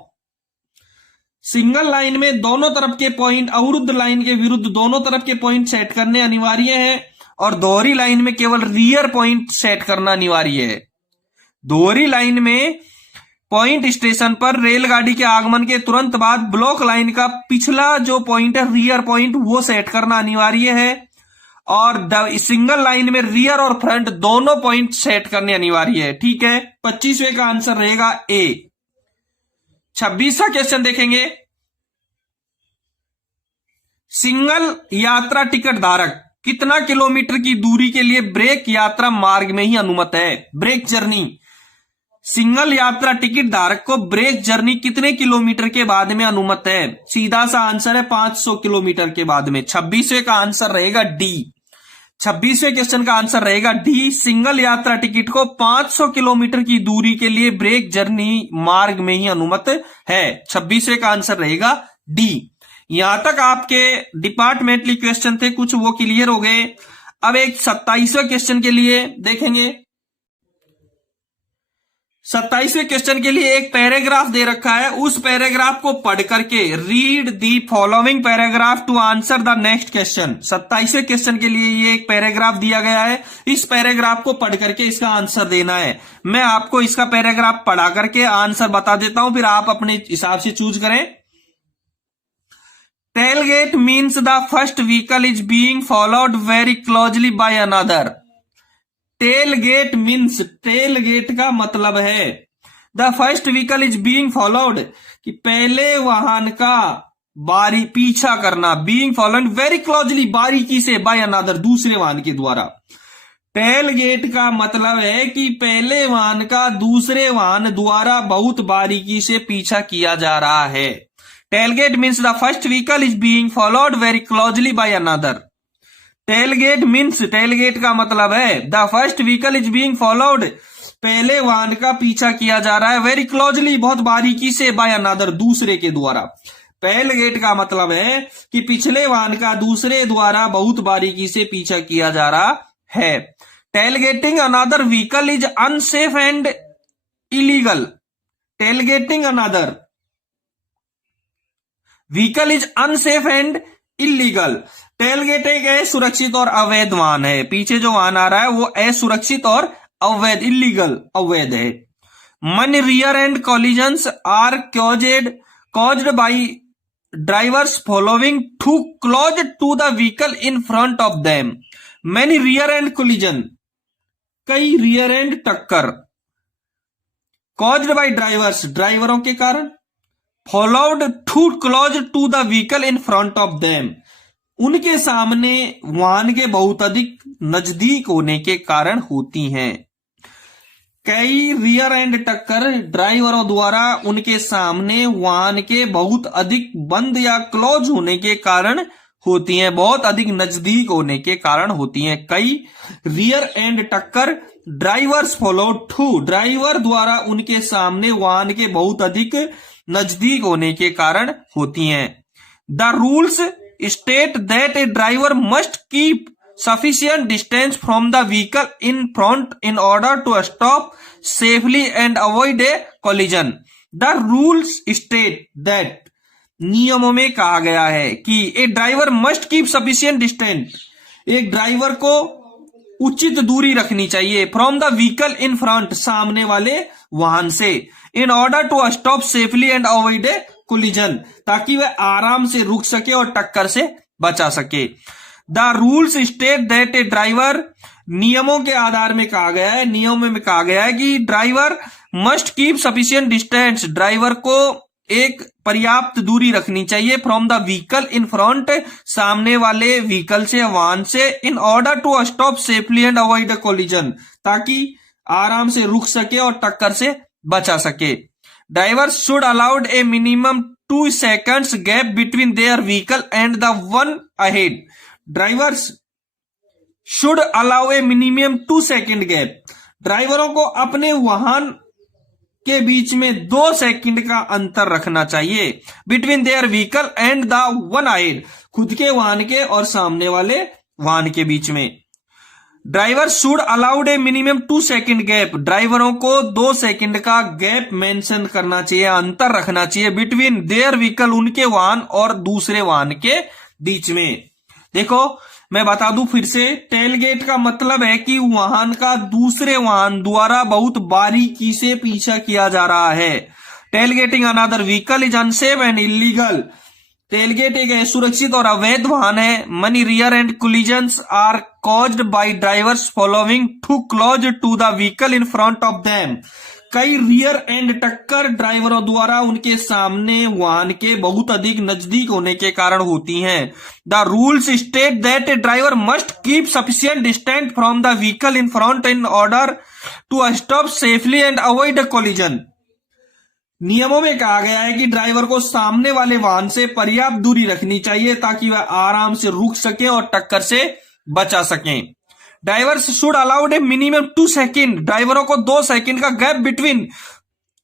सिंगल लाइन में दोनों तरफ के पॉइंट अवरुद्ध लाइन के विरुद्ध दोनों तरफ के पॉइंट सेट करने अनिवार्य है, और दोहरी लाइन में केवल रियर पॉइंट सेट करना अनिवार्य है। दोहरी लाइन में पॉइंट स्टेशन पर रेलगाड़ी के आगमन के तुरंत बाद ब्लॉक लाइन का पिछला जो पॉइंट है, रियर पॉइंट, वो सेट करना अनिवार्य है, और सिंगल लाइन में रियर और फ्रंट दोनों पॉइंट सेट करने अनिवार्य है। ठीक है, 25वें का आंसर रहेगा ए। 26वां क्वेश्चन देखेंगे, सिंगल यात्रा टिकट धारक कितना किलोमीटर की दूरी के लिए ब्रेक यात्रा मार्ग में ही अनुमत है? ब्रेक जर्नी, सिंगल यात्रा टिकट धारक को ब्रेक जर्नी कितने किलोमीटर के बाद में अनुमत है? सीधा सा आंसर है 500 किलोमीटर के बाद में। 26वें का आंसर रहेगा डी, 26वें क्वेश्चन का आंसर रहेगा डी, सिंगल यात्रा टिकट को 500 किलोमीटर की दूरी के लिए ब्रेक जर्नी मार्ग में ही अनुमत है। 26वें का आंसर रहेगा डी। यहां तक आपके डिपार्टमेंटली क्वेश्चन थे, कुछ वो क्लियर हो गए। अब एक 27वें क्वेश्चन के लिए देखेंगे। 27वें क्वेश्चन के लिए एक पैराग्राफ दे रखा है, उस पैराग्राफ को पढ़ करके read the following paragraph to answer the next question. 27वें क्वेश्चन के लिए ये एक पैराग्राफ दिया गया है, इस पैराग्राफ को पढ़ करके इसका आंसर देना है। मैं आपको इसका पैराग्राफ पढ़ा करके आंसर बता देता हूं, फिर आप अपने हिसाब से चूज करें। Tailgate means the first vehicle is being followed very closely by another. Tailgate means, tailgate का मतलब है the first vehicle is being followed, कि पहले वाहन का बारी पीछा करना, बीइंग फॉलोड वेरी क्लोजली, बारीकी से, बाय अनदर, दूसरे वाहन के द्वारा। टेलगेट का मतलब है कि पहले वाहन का दूसरे वाहन द्वारा बहुत बारीकी से पीछा किया जा रहा है। Tailgate means the first vehicle is being followed very closely by another. Tailgate means, tailgate का मतलब है the first vehicle is being followed, पहले वाहन का पीछा किया जा रहा है, वेरी क्लोजली, बहुत बारीकी से, बाय अनदर, दूसरे के द्वारा। टेलगेट का मतलब है कि पिछले वाहन का दूसरे द्वारा बहुत बारीकी से पीछा किया जा रहा है। Tailgating another vehicle is unsafe and illegal. Tailgating another vehicle is unsafe and illegal. Tailgate एक असुरक्षित और अवैध वाहन है, पीछे जो वाहन आ रहा है वो असुरक्षित और अवैध, इलीगल, अवैध है। Many rear end collisions are caused by drivers following too close to the vehicle in front of them. Many rear end collision, कई रियर एंड टक्कर, कॉज्ड बाय ड्राइवर्स, ड्राइवरों के कारण, followed too close to the vehicle in front of them, उनके सामने वाहन के बहुत अधिक नजदीक होने के कारण होती हैं। कई रियर एंड टक्कर ड्राइवरों द्वारा उनके सामने वाहन के बहुत अधिक बंद या क्लोज होने के कारण होती हैं, बहुत अधिक नजदीक होने के कारण होती हैं। कई रियर एंड टक्कर ड्राइवर्स फॉलो टू, ड्राइवर द्वारा उनके सामने वाहन के बहुत अधिक नजदीक होने के कारण होती हैं। The rules state that a driver must keep sufficient distance from the vehicle in front in order to stop safely and avoid a collision. The rules state that, नियमों में कहा गया है कि a driver must keep sufficient distance, एक driver को उचित दूरी रखनी चाहिए, from the vehicle in front, सामने वाले वाहन से, in order to stop safely and avoid a collision, ताकि वह आराम से रुक सके और टक्कर से बचा सके। The rules state that a driver, नियमों के आधार में कहा गया है, नियमों में कहा गया है कि driver must keep sufficient distance, driver को एक पर्याप्त दूरी रखनी चाहिए, from the vehicle in front, सामने वाले व्हीकल से, वाहन से, in order to stop safely and avoid collision, ताकि आराम से रुक सके और टक्कर से बचा सके। Driver should allowed a minimum 2 seconds gap between their vehicle and the one ahead. Drivers should allow A minimum 2 second gap, ड्राइवरों को अपने वाहन के बीच में 2 सेकंड का अंतर रखना चाहिए, between their vehicle and the one ahead, खुद के वाहन के और सामने वाले वाहन के बीच में। Driver should allowed a minimum 2 second gap, ड्राइवरों को 2 सेकंड का गैप मेंशन करना चाहिए, अंतर रखना चाहिए, बिटवीन देयर व्हीकल, उनके वाहन और दूसरे वाहन के बीच में। देखो मैं बता दूं फिर से, टेलगेट का मतलब है कि वाहन का दूसरे वाहन द्वारा बहुत बारीकी से पीछा किया जा रहा है। Tailgating another vehicle is unsafe and illegal, tailgate एक असुरक्षित और अवैध वाहन है। Many rear end collisions are caused by drivers following too close to the vehicle in front of them, कई रियर एंड टक्कर ड्राइवरों द्वारा उनके सामने वाहन के बहुत अधिक नजदीक होने के कारण होती हैं। The rules state that a driver must keep sufficient distance from the vehicle in front in order to stop safely and avoid collision. नियमों में कहा गया है कि ड्राइवर को सामने वाले वाहन से पर्याप्त दूरी रखनी चाहिए, ताकि वह आराम से रुक सके और टक्कर से बचा सकें। Drivers should allowed a minimum 2 second, ड्राइवरों को 2 सेकेंड का गैप बिटवीन,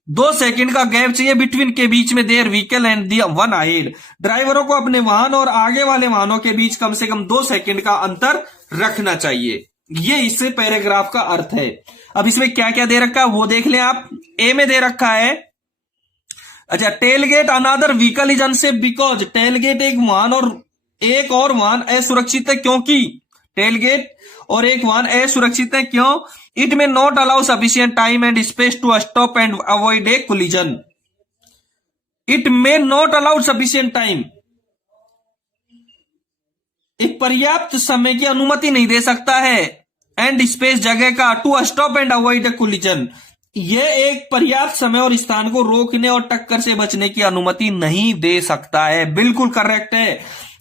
2 सेकेंड का गैप चाहिए बिटवीन के बीच में their vehicle and the one ahead, ड्राइवरों को अपने वाहन और आगे वाले वाहनों के बीच कम से कम 2 सेकेंड का अंतर रखना चाहिए। ये इससे पैराग्राफ का अर्थ है। अब इसमें क्या क्या दे रखा है वो देख लें आप। ए में दे रखा है, अच्छा, tailgate another vehicle is unsafe because, tailgate एक और वाहन असुरक्षित है क्योंकि, टेलगेट और एक वाहन असुरक्षित है क्यों, it may not allow sufficient time and space to stop and avoid a collision, it may not allow sufficient time, एक पर्याप्त समय की अनुमति नहीं दे सकता है, एंड स्पेस जगह का, to stop and avoid a collision, यह एक पर्याप्त समय और स्थान को रोकने और टक्कर से बचने की अनुमति नहीं दे सकता है। बिल्कुल करेक्ट है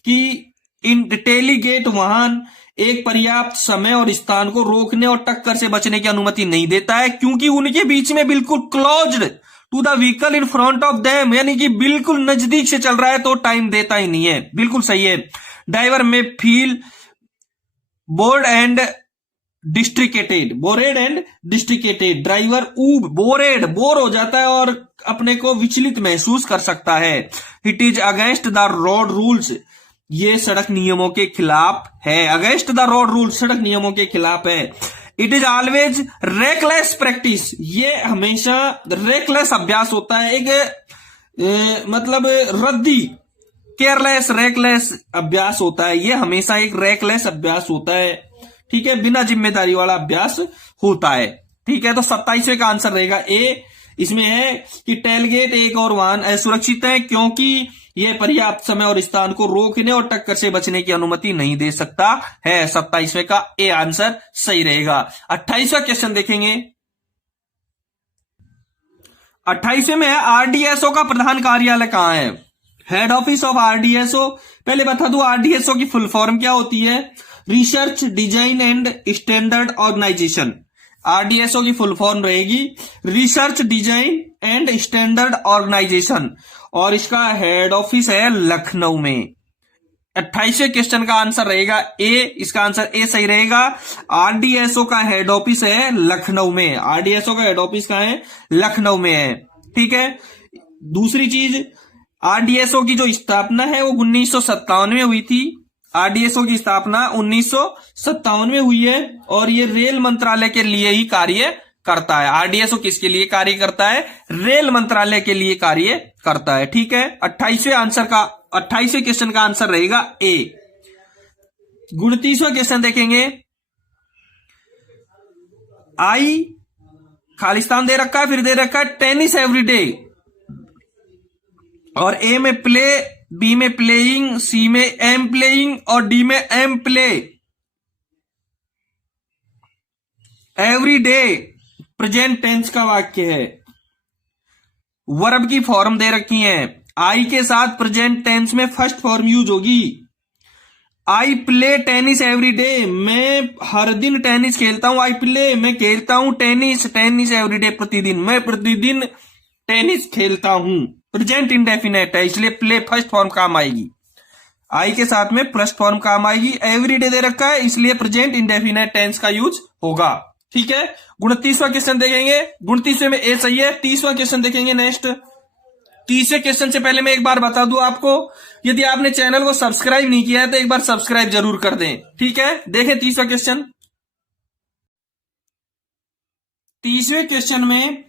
कि इन टेलीगेट वाहन एक पर्याप्त समय और स्थान को रोकने और टक्कर से बचने की अनुमति नहीं देता है क्योंकि उनके बीच में बिल्कुल closed to the vehicle in front of them, यानी कि बिल्कुल नजदीक से चल रहा है तो टाइम देता ही नहीं है। बिल्कुल सही है। Driver may feel bored and distracted, bored and distracted, driver bore हो जाता है और अपने को विचलित महसूस कर सकता है। It is against the road rules, ये सड़क नियमों के खिलाफ है। अगेंस्ट द रोड रूल्स सड़क नियमों के खिलाफ है। It is always reckless practice, ये हमेशा रेकलेस अभ्यास होता है, एक मतलब रद्दी, केयरलेस रेकलेस अभ्यास होता है, ये हमेशा एक रेकलेस अभ्यास होता है। ठीक है, बिना जिम्मेदारी वाला अभ्यास होता है। ठीक है, तो 27वें का आंसर रहेगा ए। इसमें है कि टेलगेट एक और वाहन असुरक्षित है क्योंकि यह पर्याप्त समय और स्थान को रोकने और टक्कर से बचने की अनुमति नहीं दे सकता है। 27वें का ए आंसर सही रहेगा। 28वां क्वेश्चन देखेंगे। 28वें में है आरडीएसओ का प्रधान कार्यालय कहां है? Head office of RDSO. पहले बता दूं आरडीएसओ की फुल फॉर्म क्या होती है? Research design and standard organisation. RDSO की फुल फॉर्म रहेगी research design and standard organisation और इसका हेड ऑफिस है लखनऊ में। 28वें क्वेश्चन का आंसर रहेगा ए, इसका आंसर ए सही रहेगा। आरडीएसओ का हेड ऑफिस है लखनऊ में। आरडीएसओ का हेड ऑफिस कहां है? लखनऊ में है। ठीक है, दूसरी चीज, आरडीएसओ की जो स्थापना है वो 1957 में हुई थी। आरडीएसओ की स्थापना 1957 में हुई है और ये रेल मंत्रालय के लिए ही कार्य करता है। आरडीएसओ किसके लिए कार्य करता है? रेल मंत्रालय के लिए कार्य करता है। ठीक है, 28वें क्वेश्चन का आंसर रहेगा ए। 29वां क्वेश्चन देखेंगे। आई खालिस्तान दे रखा है, फिर दे रखा है टेनिस एवरीडे और ए में प्ले, बी में प्लेइंग, सी में एम प्लेइंग और डी में am play. Every day present tense का वाक्य है। वर्ब की फॉर्म दे रखी है। आई के साथ प्रेजेंट टेंस में फर्स्ट फॉर्म यूज होगी। I play tennis every day, मैं हर दिन टेनिस खेलता हूं। आई प्ले, मैं खेलता हूं टेनिस, टेनिस एवरी डे, प्रतिदिन, मैं प्रतिदिन टेनिस खेलता हूं। प्रेजेंट इंडेफिनेट है इसलिए प्ले फर्स्ट फॉर्म काम आएगी। आई के साथ में फर्स्ट फॉर्म काम आएगी। एवरी डे दे रखा है इसलिए प्रेजेंट इंडेफिनेट टेंस का यूज होगा। ठीक है, 29वां क्वेश्चन देखेंगे। 29वें में ए सही है। 30वां क्वेश्चन देखेंगे नेक्स्ट। 30वें क्वेश्चन से पहले मैं एक बार बता दूं आपको, यदि आपने चैनल को सब्सक्राइब नहीं किया है तो एक बार सब्सक्राइब जरूर कर दें। ठीक है, देखें 30वां क्वेश्चन। 30वें क्वेश्चन में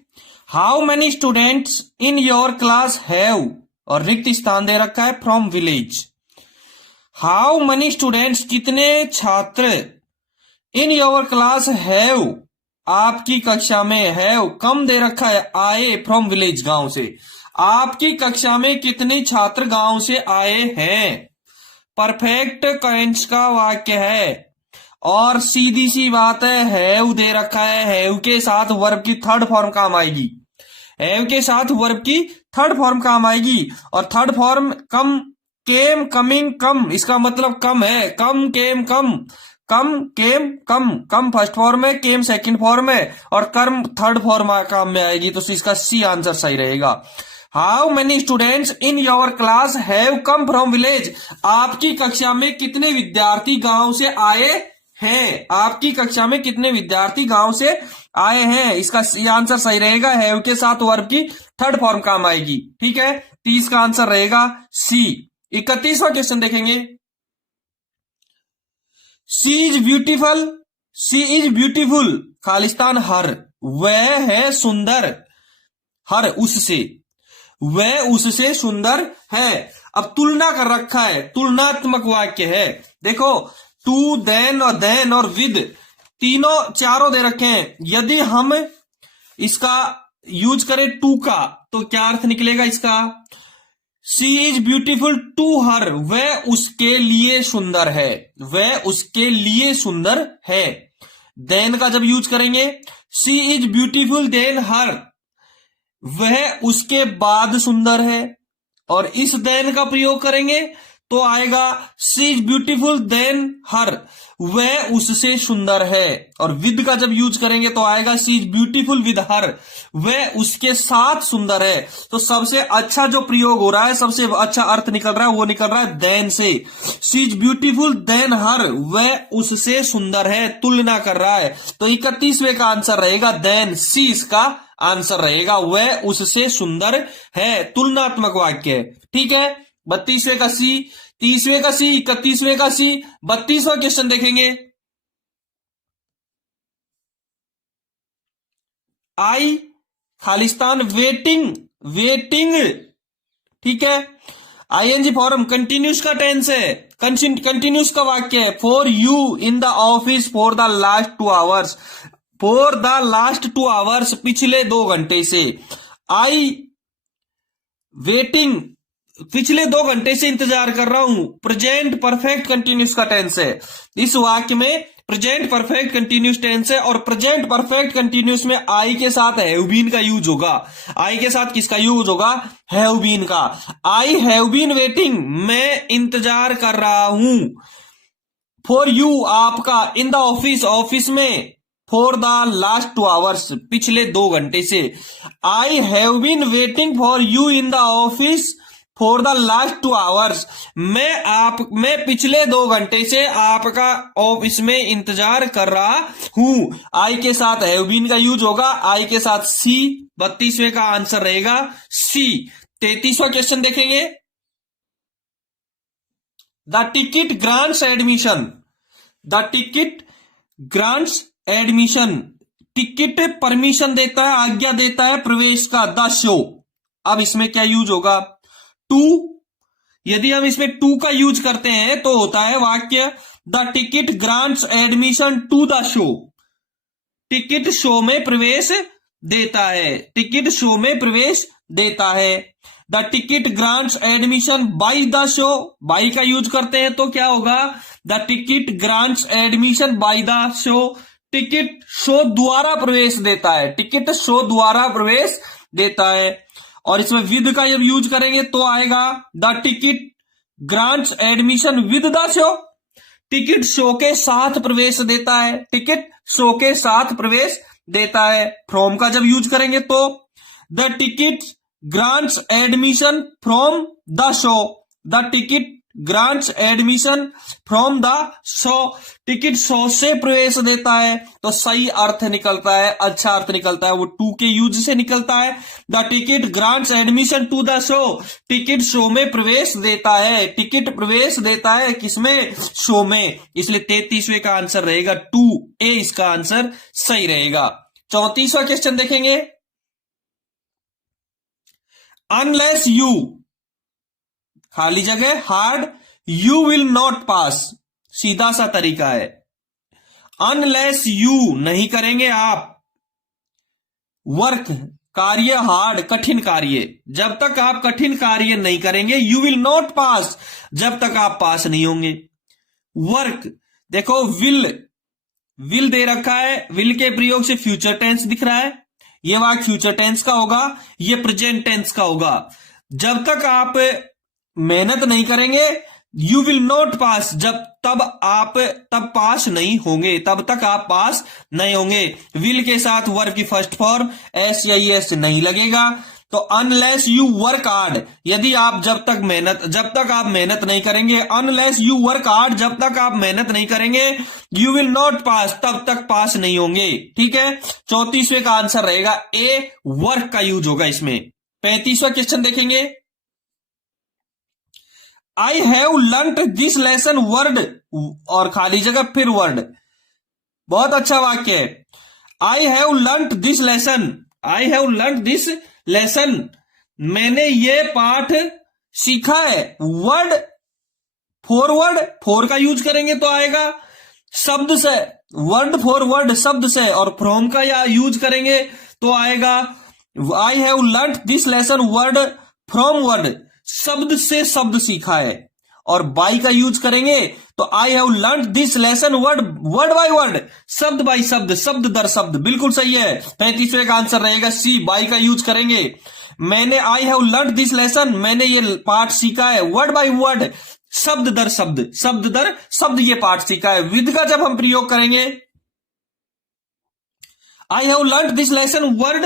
how many students in your class have, और रिक्त स्थान दे रखा है from village. How many students, कितने छात्र, इन योर क्लास हैव, आपकी कक्षा में, हैव कम दे रखा है, आए फ्रॉम विलेज, गांव से। आपकी कक्षा में कितने छात्र गांव से आए हैं? परफेक्ट टेंस का वाक्य है और सीधी सी बात है, हैव दे रखा है, हैव के साथ वर्ब की थर्ड फॉर्म काम आएगी। हैव के साथ वर्ब की थर्ड फॉर्म काम आएगी और थर्ड फॉर्म कम, केम, कमिंग, कम, इसका मतलब कम है। कम, केम, कम, कम, केम, कम, कम फर्स्ट फॉर्म है, केम सेकंड फॉर्म है और कर्म थर्ड फॉर्म काम में आएगी, तो इसका सी आंसर सही रहेगा। How many students in your class have come from village. आपकी कक्षा में कितने विद्यार्थी गांव से आए हैं। आपकी कक्षा में कितने विद्यार्थी गांव से आए हैं। इसका आंसर सही रहेगा, हैव के साथ वर्ब की थर्ड फॉर्म काम आएगी। ठीक है, 30 का आंसर रहेगा सी। 31वां क्वेश्चन देखेंगे। She is beautiful, she is beautiful खालिस्तान हर, वह है सुंदर, हर उससे, वह उससे सुंदर है। अब तुलना कर रखा है, तुलनात्मक वाक्य है। देखो टू, देन और विद, तीनों चारों दे रखे हैं। यदि हम इसका यूज करें टू का तो क्या अर्थ निकलेगा इसका। सी इज ब्यूटीफुल टू हर, वह उसके लिए सुंदर है, वह उसके लिए सुंदर है। देन का जब यूज करेंगे, सी इज ब्यूटीफुल देन हर, वह उसके बाद सुंदर है। और इस देन का प्रयोग करेंगे तो आएगा सी इज ब्यूटीफुल देन हर, वह उससे सुंदर है। और विद का जब यूज करेंगे तो आएगा सी इज ब्यूटीफुल विद हर, वह उसके साथ सुंदर है। तो सबसे अच्छा जो प्रयोग हो रहा है, सबसे अच्छा अर्थ निकल रहा है, वो निकल रहा है देन से। सी इज ब्यूटीफुल देन हर, वह उससे सुंदर है, तुलना कर रहा है। तो 31वें का आंसर रहेगा देन, सी इसका आंसर रहेगा, वह उससे सुंदर है, तुलनात्मक वाक्य है। ठीक है, 32वें का सी, 30वें का सी, 31वें का सी। 32वां क्वेश्चन देखेंगे। आई खालिस्तान वेटिंग, वेटिंग, ठीक है। आईएनजी फॉर्म कंटिन्यूस का टेंस है, कंटिन्यूस का वाक्य है। For you in the office for the last 2 hours, for the last 2 hours, पिछले 2 घंटे से। आई वेटिंग, पिछले 2 घंटे से इंतजार कर रहा हूं। प्रेजेंट परफेक्ट कंटिन्यूस का टेंस है। इस वाक्य में प्रेजेंट परफेक्ट कंटिन्यूस टेंस है और प्रेजेंट परफेक्ट कंटिन्यूस में आई के साथ हैव बीन का यूज होगा। आई के साथ किसका यूज होगा, हैव बीन का। आई हैव बीन वेटिंग, मैं इंतजार कर रहा हूं। फॉर यू आपका, इन द ऑफिस ऑफिस में, फॉर द लास्ट 2 आवर्स पिछले 2 घंटे से। I have been waiting for you in the office for the last 2 hours, मैं पिछले 2 घंटे से आपका ऑफिस में इंतजार कर रहा हूं। आई के साथ हैव बीन का यूज होगा, आई के साथ सी। 32वें का आंसर रहेगा सी। 33वां क्वेश्चन देखेंगे। The ticket grants admission, the ticket grants admission, ticket permission देता है, आज्ञा देता है प्रवेश का। द शो, अब इसमें क्या यूज होगा, टू। यदि हम इसमें टू का यूज करते हैं तो होता है वाक्य the ticket grants admission to the show, ticket show में प्रवेश देता है, टिकट शो में प्रवेश देता है। The ticket grants admission by the show, by का यूज करते हैं तो क्या होगा, the ticket grants admission by the show, ticket show द्वारा प्रवेश देता है, टिकट शो द्वारा प्रवेश देता है। और इसमें विद का जब यूज करेंगे तो आएगा the ticket grants admission with the show, ticket show के साथ प्रवेश देता है, टिकट शो के साथ प्रवेश देता है। फ्रॉम का जब यूज करेंगे तो the ticket grants admission from the show, the ticket grants admission from the show, ticket show से प्रवेश देता है। तो सही अर्थ निकलता है, अच्छा अर्थ निकलता है, वो टू के यूज से निकलता है। The ticket grants admission to the show, ticket show में प्रवेश देता है, टिकट प्रवेश देता है किसमें, शो में। इसलिए 33वें का आंसर रहेगा 2A, इसका आंसर सही रहेगा। 34वां क्वेश्चन देखेंगे। अनलेस यू, खाली जगह hard, you will not pass, सीधा सा तरीका है। अनलेस यू, नहीं करेंगे आप, वर्क कार्य, हार्ड कठिन कार्य, जब तक आप कठिन कार्य नहीं करेंगे, यू विल नॉट पास, जब तक आप पास नहीं होंगे। वर्क, देखो विल दे रखा है, विल के प्रयोग से फ्यूचर टेंस दिख रहा है, ये वाक्य फ्यूचर टेंस का होगा, ये प्रेजेंट टेंस का होगा। जब तक आप मेहनत नहीं करेंगे, यू विल नॉट पास, तब पास नहीं होंगे, तब तक आप पास नहीं होंगे। विल के साथ वर्ब की फर्स्ट फॉर्म एस या एस नहीं लगेगा, तो अनलेस यू वर्क हार्ड, यदि आप जब तक आप मेहनत नहीं करेंगे, अनलेस यू वर्क हार्ड, जब तक आप मेहनत नहीं करेंगे, यू विल नॉट पास, तब तक पास नहीं होंगे। ठीक है, 34वें का आंसर रहेगा ए, वर्क का यूज होगा इसमें। 35वां क्वेश्चन देखेंगे, I have learned this lesson word, और खाली जगह फिर वर्ड। बहुत अच्छा वाक्य है। I have learned this lesson, I have learned this lesson, मैंने ये पाठ सीखा है। वर्ड फॉरवर्ड, फोर का यूज करेंगे तो आएगा शब्द से, वर्ड फॉरवर्ड शब्द से, और फ्रॉम का या यूज करेंगे तो आएगा I have learned this lesson word from word, शब्द से शब्द सीखा है। और बाई का यूज करेंगे तो I have learned this lesson word by word, शब्द बाय शब्द, शब्द दर शब्द। बिल्कुल सही है। 35वें का आंसर रहेगा सी, बाई का यूज करेंगे। मैंने I have learned this lesson, मैंने ये पाठ सीखा है, वर्ड बाय वर्ड, शब्द दर शब्द, शब्द दर शब्द ये पाठ सीखा है। विद का जब हम प्रयोग करेंगे, I have learned this lesson word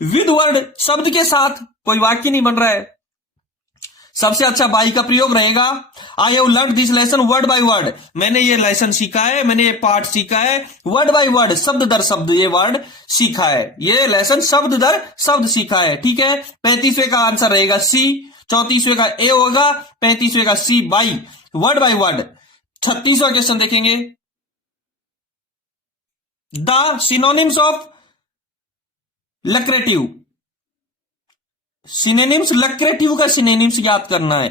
with word, शब्द के साथ, कोई वाक्य नहीं बन रहा है। सबसे अच्छा बाई का प्रयोग रहेगा, I have learned this lesson word by word, मैंने ये लेसन सीखा है, मैंने ये पाठ सीखा है, वर्ड बाय वर्ड, शब्द दर शब्द ये वर्ड सीखा है, ये लेसन शब्द दर शब्द सीखा है। ठीक है, 35वें का आंसर रहेगा सी, 34वें का ए होगा, 35वें का C, by, word by word. 36वां क्वेश्चन देखेंगे, the synonyms of lucrative, synonyms, lucrative का सिनोनिम्स याद करना है,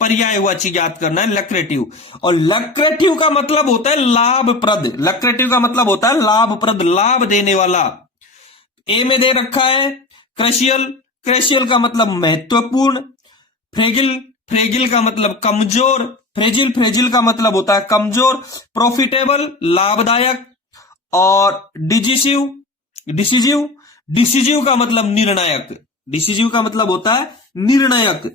पर्यायवाची याद करना है लक्रेटिव। और लक्रेटिव का मतलब होता है लाभप्रद, लक्रेटिव का मतलब होता है लाभप्रद, लाभ देने वाला। ए में दे रखा है क्रेशियल, क्रेशियल का मतलब महत्वपूर्ण, फ्रेगिल, फ्रेगिल का मतलब कमजोर, फ्रेजिल, फ्रेजिल का मतलब होता है कमजोर, प्रॉफिटेबल लाभदायक, और डिसिसिव, डिसिजिव, डिसिजिव का मतलब निर्णायक, डिसिजिव का मतलब होता है निर्णायक।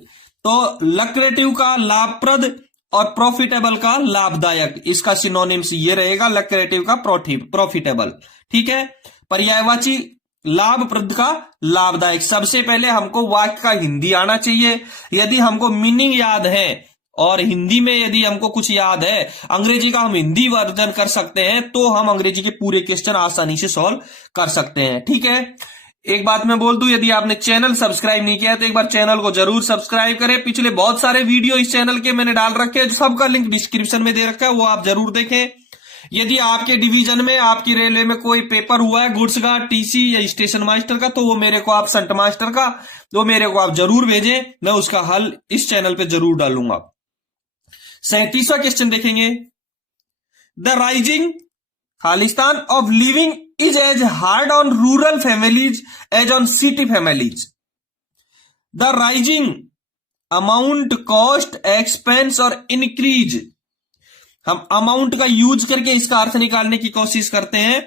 तो लक्रेटिव का लाभप्रद और प्रॉफिटेबल का लाभदायक, इसका सिनोनिम्स ये रहेगा, लक्रेटिव का प्रॉफिटेबल। ठीक है, पर्यायवाची लाभप्रद का लाभदायक। सबसे पहले हमको वाक्य का हिंदी आना चाहिए, यदि हमको मीनिंग याद है, और हिंदी में यदि हमको कुछ याद है, अंग्रेजी का हम हिंदी वर्जन कर सकते हैं, तो हम अंग्रेजी के पूरे क्वेश्चन आसानी से सॉल्व कर सकते हैं। ठीक है, एक बात मैं बोल दूं, यदि आपने चैनल सब्सक्राइब नहीं किया तो एक बार चैनल को जरूर सब्सक्राइब करें। पिछले बहुत सारे वीडियो इस चैनल के मैंने डाल रखे हैं, सबका लिंक डिस्क्रिप्शन में दे रखा है, वो आप जरूर देखें। यदि आपके डिवीजन में, आपकी रेलवे में कोई पेपर हुआ है गुड्स का, टीसी या स्टेशन मास्टर का, तो वो मेरे को आप, संट मास्टर का, वो मेरे को आप जरूर भेजें, मैं उसका हल इस चैनल पे जरूर डालूंगा। 37वां क्वेश्चन देखेंगे, the rising Khalistan of living is as hard on rural families as on city families. The rising amount, cost, expense और इंक्रीज, हम अमाउंट का यूज करके इसका अर्थ निकालने की कोशिश करते हैं।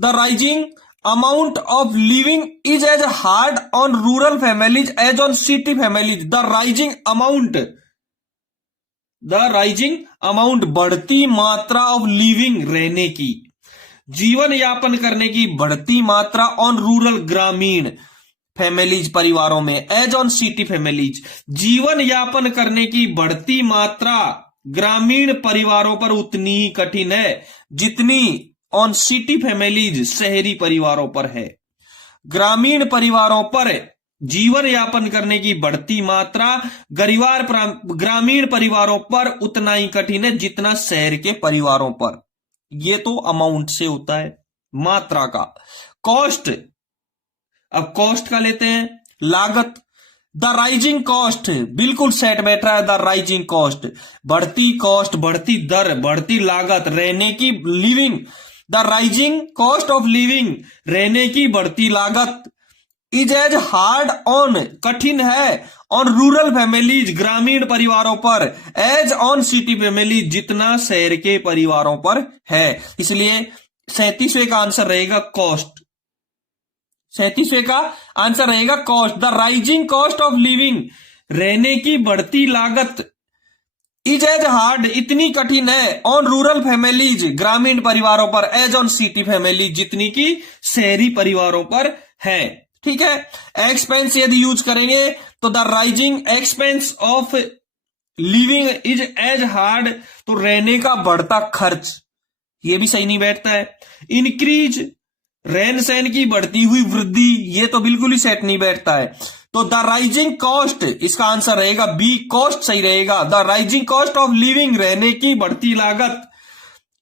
The rising amount of living is as hard on rural families as on city families. The rising amount, the rising amount बढ़ती मात्रा ऑफ लिविंग, रहने की, जीवन यापन करने की बढ़ती मात्रा, ऑन रूरल ग्रामीण फैमिलीज परिवारों में, एज ऑन सिटी फैमिलीज, जीवन यापन करने की बढ़ती मात्रा ग्रामीण परिवारों पर उतनी ही कठिन है जितनी ऑन सिटी फैमिलीज शहरी परिवारों पर है। ग्रामीण परिवारों पर जीवन यापन करने की बढ़ती मात्रा ग्रामीण परिवारों पर उतना ही कठिन है जितना शहर के परिवारों पर। ये तो अमाउंट से होता है, मात्रा का। कॉस्ट, अब कॉस्ट का लेते हैं, लागत। द राइजिंग कॉस्ट, बिल्कुल सेट बैठ रहा है, द राइजिंग कॉस्ट, बढ़ती कॉस्ट, बढ़ती दर, बढ़ती लागत, रहने की, living, the rising cost of living, रहने की बढ़ती लागत, इज एज हार्ड ऑन, कठिन है, ऑन रूरल फैमिलीज, ग्रामीण परिवारों पर, एज ऑन सिटी फैमिलीज, जितना शहर के परिवारों पर है। इसलिए 37वें का आंसर रहेगा कॉस्ट, 37वें का आंसर रहेगा cost. The rising cost of living, रहने की बढ़ती लागत, इज एज हार्ड, इतनी कठिन है, ऑन रूरल फैमिलीज, ग्रामीण परिवारों पर, एज ऑन सिटी फैमिलीज, जितनी की शहरी परिवारों पर है। ठीक है। एक्सपेंस यदि यूज करेंगे तो the rising expense of living is as hard, तो रहने का बढ़ता खर्च, ये भी सही नहीं बैठता है। इंक्रीज, रहन सहन की बढ़ती हुई वृद्धि, ये तो बिल्कुल ही सेट नहीं बैठता है। तो द राइजिंग कॉस्ट, इसका आंसर रहेगा बी, कॉस्ट सही रहेगा। The rising cost of living, रहने की बढ़ती लागत,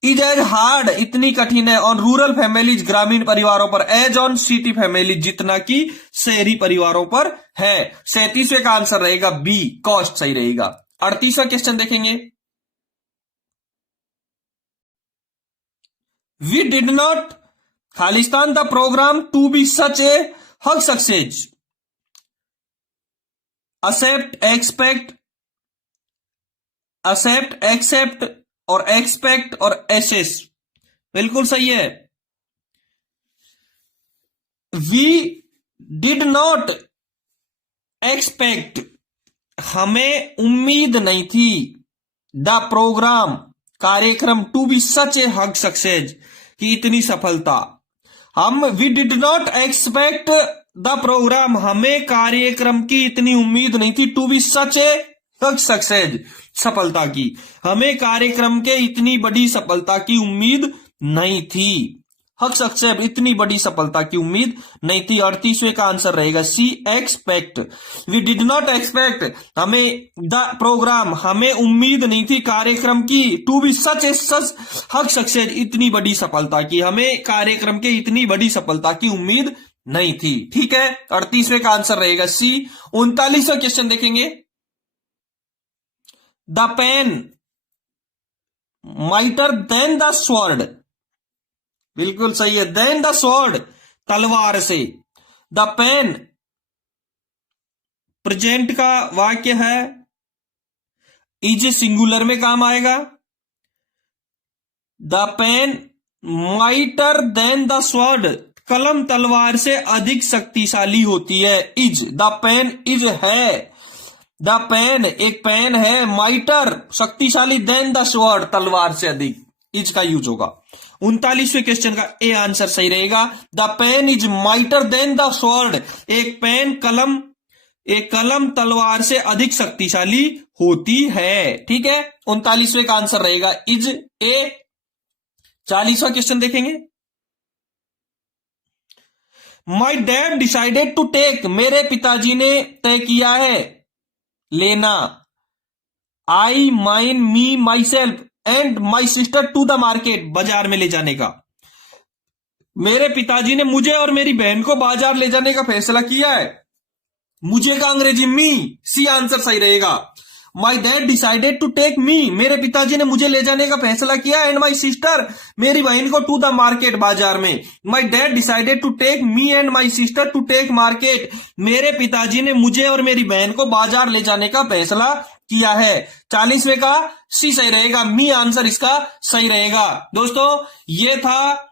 इज एज हार्ड, इतनी कठिन है, ऑन रूरल फैमिलीज, ग्रामीण परिवारों पर, एज ऑन सिटी फैमिलीज, जितना कि शहरी परिवारों पर है। 37वें का आंसर रहेगा बी, कॉस्ट सही रहेगा। 38वां क्वेश्चन देखेंगे। We did not Khalistan the programme to be such a huge success, except, expect, except, except और एक्सपेक्ट और एसेस, बिल्कुल सही है। वी डिड नॉट एक्सपेक्ट, हमें उम्मीद नहीं थी, द प्रोग्राम, कार्यक्रम, to be such a huge success, कि इतनी सफलता। हम we did not expect the programme, हमें कार्यक्रम की इतनी उम्मीद नहीं थी, to be such a huge success, सफलता की, हमें कार्यक्रम के इतनी बड़ी सफलता की उम्मीद नहीं थी। हक सक्सेस, इतनी बड़ी सफलता की उम्मीद नहीं थी। 38वें का आंसर रहेगा C, expect. We did not expect, हमें द प्रोग्राम, हमें उम्मीद नहीं थी कार्यक्रम की, टू बी सच ए हक सक्सेस, इतनी बड़ी सफलता की, हमें कार्यक्रम के इतनी बड़ी सफलता की उम्मीद नहीं थी। ठीक है, 38वें का आंसर रहेगा सी। 39वां क्वेश्चन देखेंगे। The pen mightier than the sword, बिल्कुल सही है, देन द स्वॉर्ड, तलवार से। द पेन प्रेजेंट का वाक्य है, इज सिंगुलर में काम आएगा। The pen mightier than the sword, कलम तलवार से अधिक शक्तिशाली होती है। इज, द पेन इज है, द पेन एक पेन है, माइटर शक्तिशाली, देन द स्वॉर्ड तलवार से अधिक, इज का यूज होगा। 39वें क्वेश्चन का ए आंसर सही रहेगा। The pen is mightier than the sword, एक पेन, कलम, एक कलम तलवार से अधिक शक्तिशाली होती है। ठीक है, 39वें का आंसर रहेगा इज ए। 40वां क्वेश्चन देखेंगे। My dad decided to take, मेरे पिताजी ने तय किया है, लेना, I, mine, me, myself and my sister to the market, बाजार में ले जाने का। मेरे पिताजी ने मुझे और मेरी बहन को बाजार ले जाने का फैसला किया है। मुझे का अंग्रेजी मी, सी आंसर सही रहेगा। My dad decided to take me, मेरे पिताजी ने मुझे ले जाने का फैसला किया, एंड माई सिस्टर, मेरी बहन को, टू द मार्केट, बाजार में। My dad decided to take me and my sister to take market, मेरे पिताजी ने मुझे और मेरी बहन को बाजार ले जाने का फैसला किया है। 40वें का सी सही रहेगा, मी आंसर इसका सही रहेगा। दोस्तों, ये था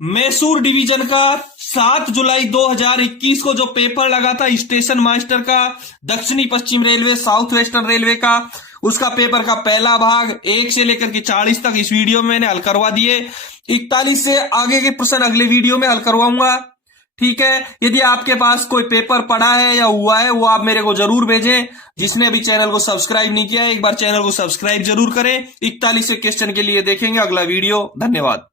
मैसूर डिवीजन का 7 जुलाई 2021 को जो पेपर लगा था स्टेशन मास्टर का, दक्षिणी पश्चिम रेलवे, साउथ वेस्टर्न रेलवे का, उसका पेपर का पहला भाग 1 से लेकर के 40 तक इस वीडियो में मैंने हल करवा दिए। 41 से आगे के प्रश्न अगले वीडियो में हल करवाऊंगा। ठीक है, यदि आपके पास कोई पेपर पड़ा है या हुआ है, वो आप मेरे को जरूर भेजें। जिसने अभी चैनल को सब्सक्राइब नहीं किया है, एक बार चैनल को सब्सक्राइब जरूर करें। 41 क्वेश्चन के लिए देखेंगे अगला वीडियो। धन्यवाद।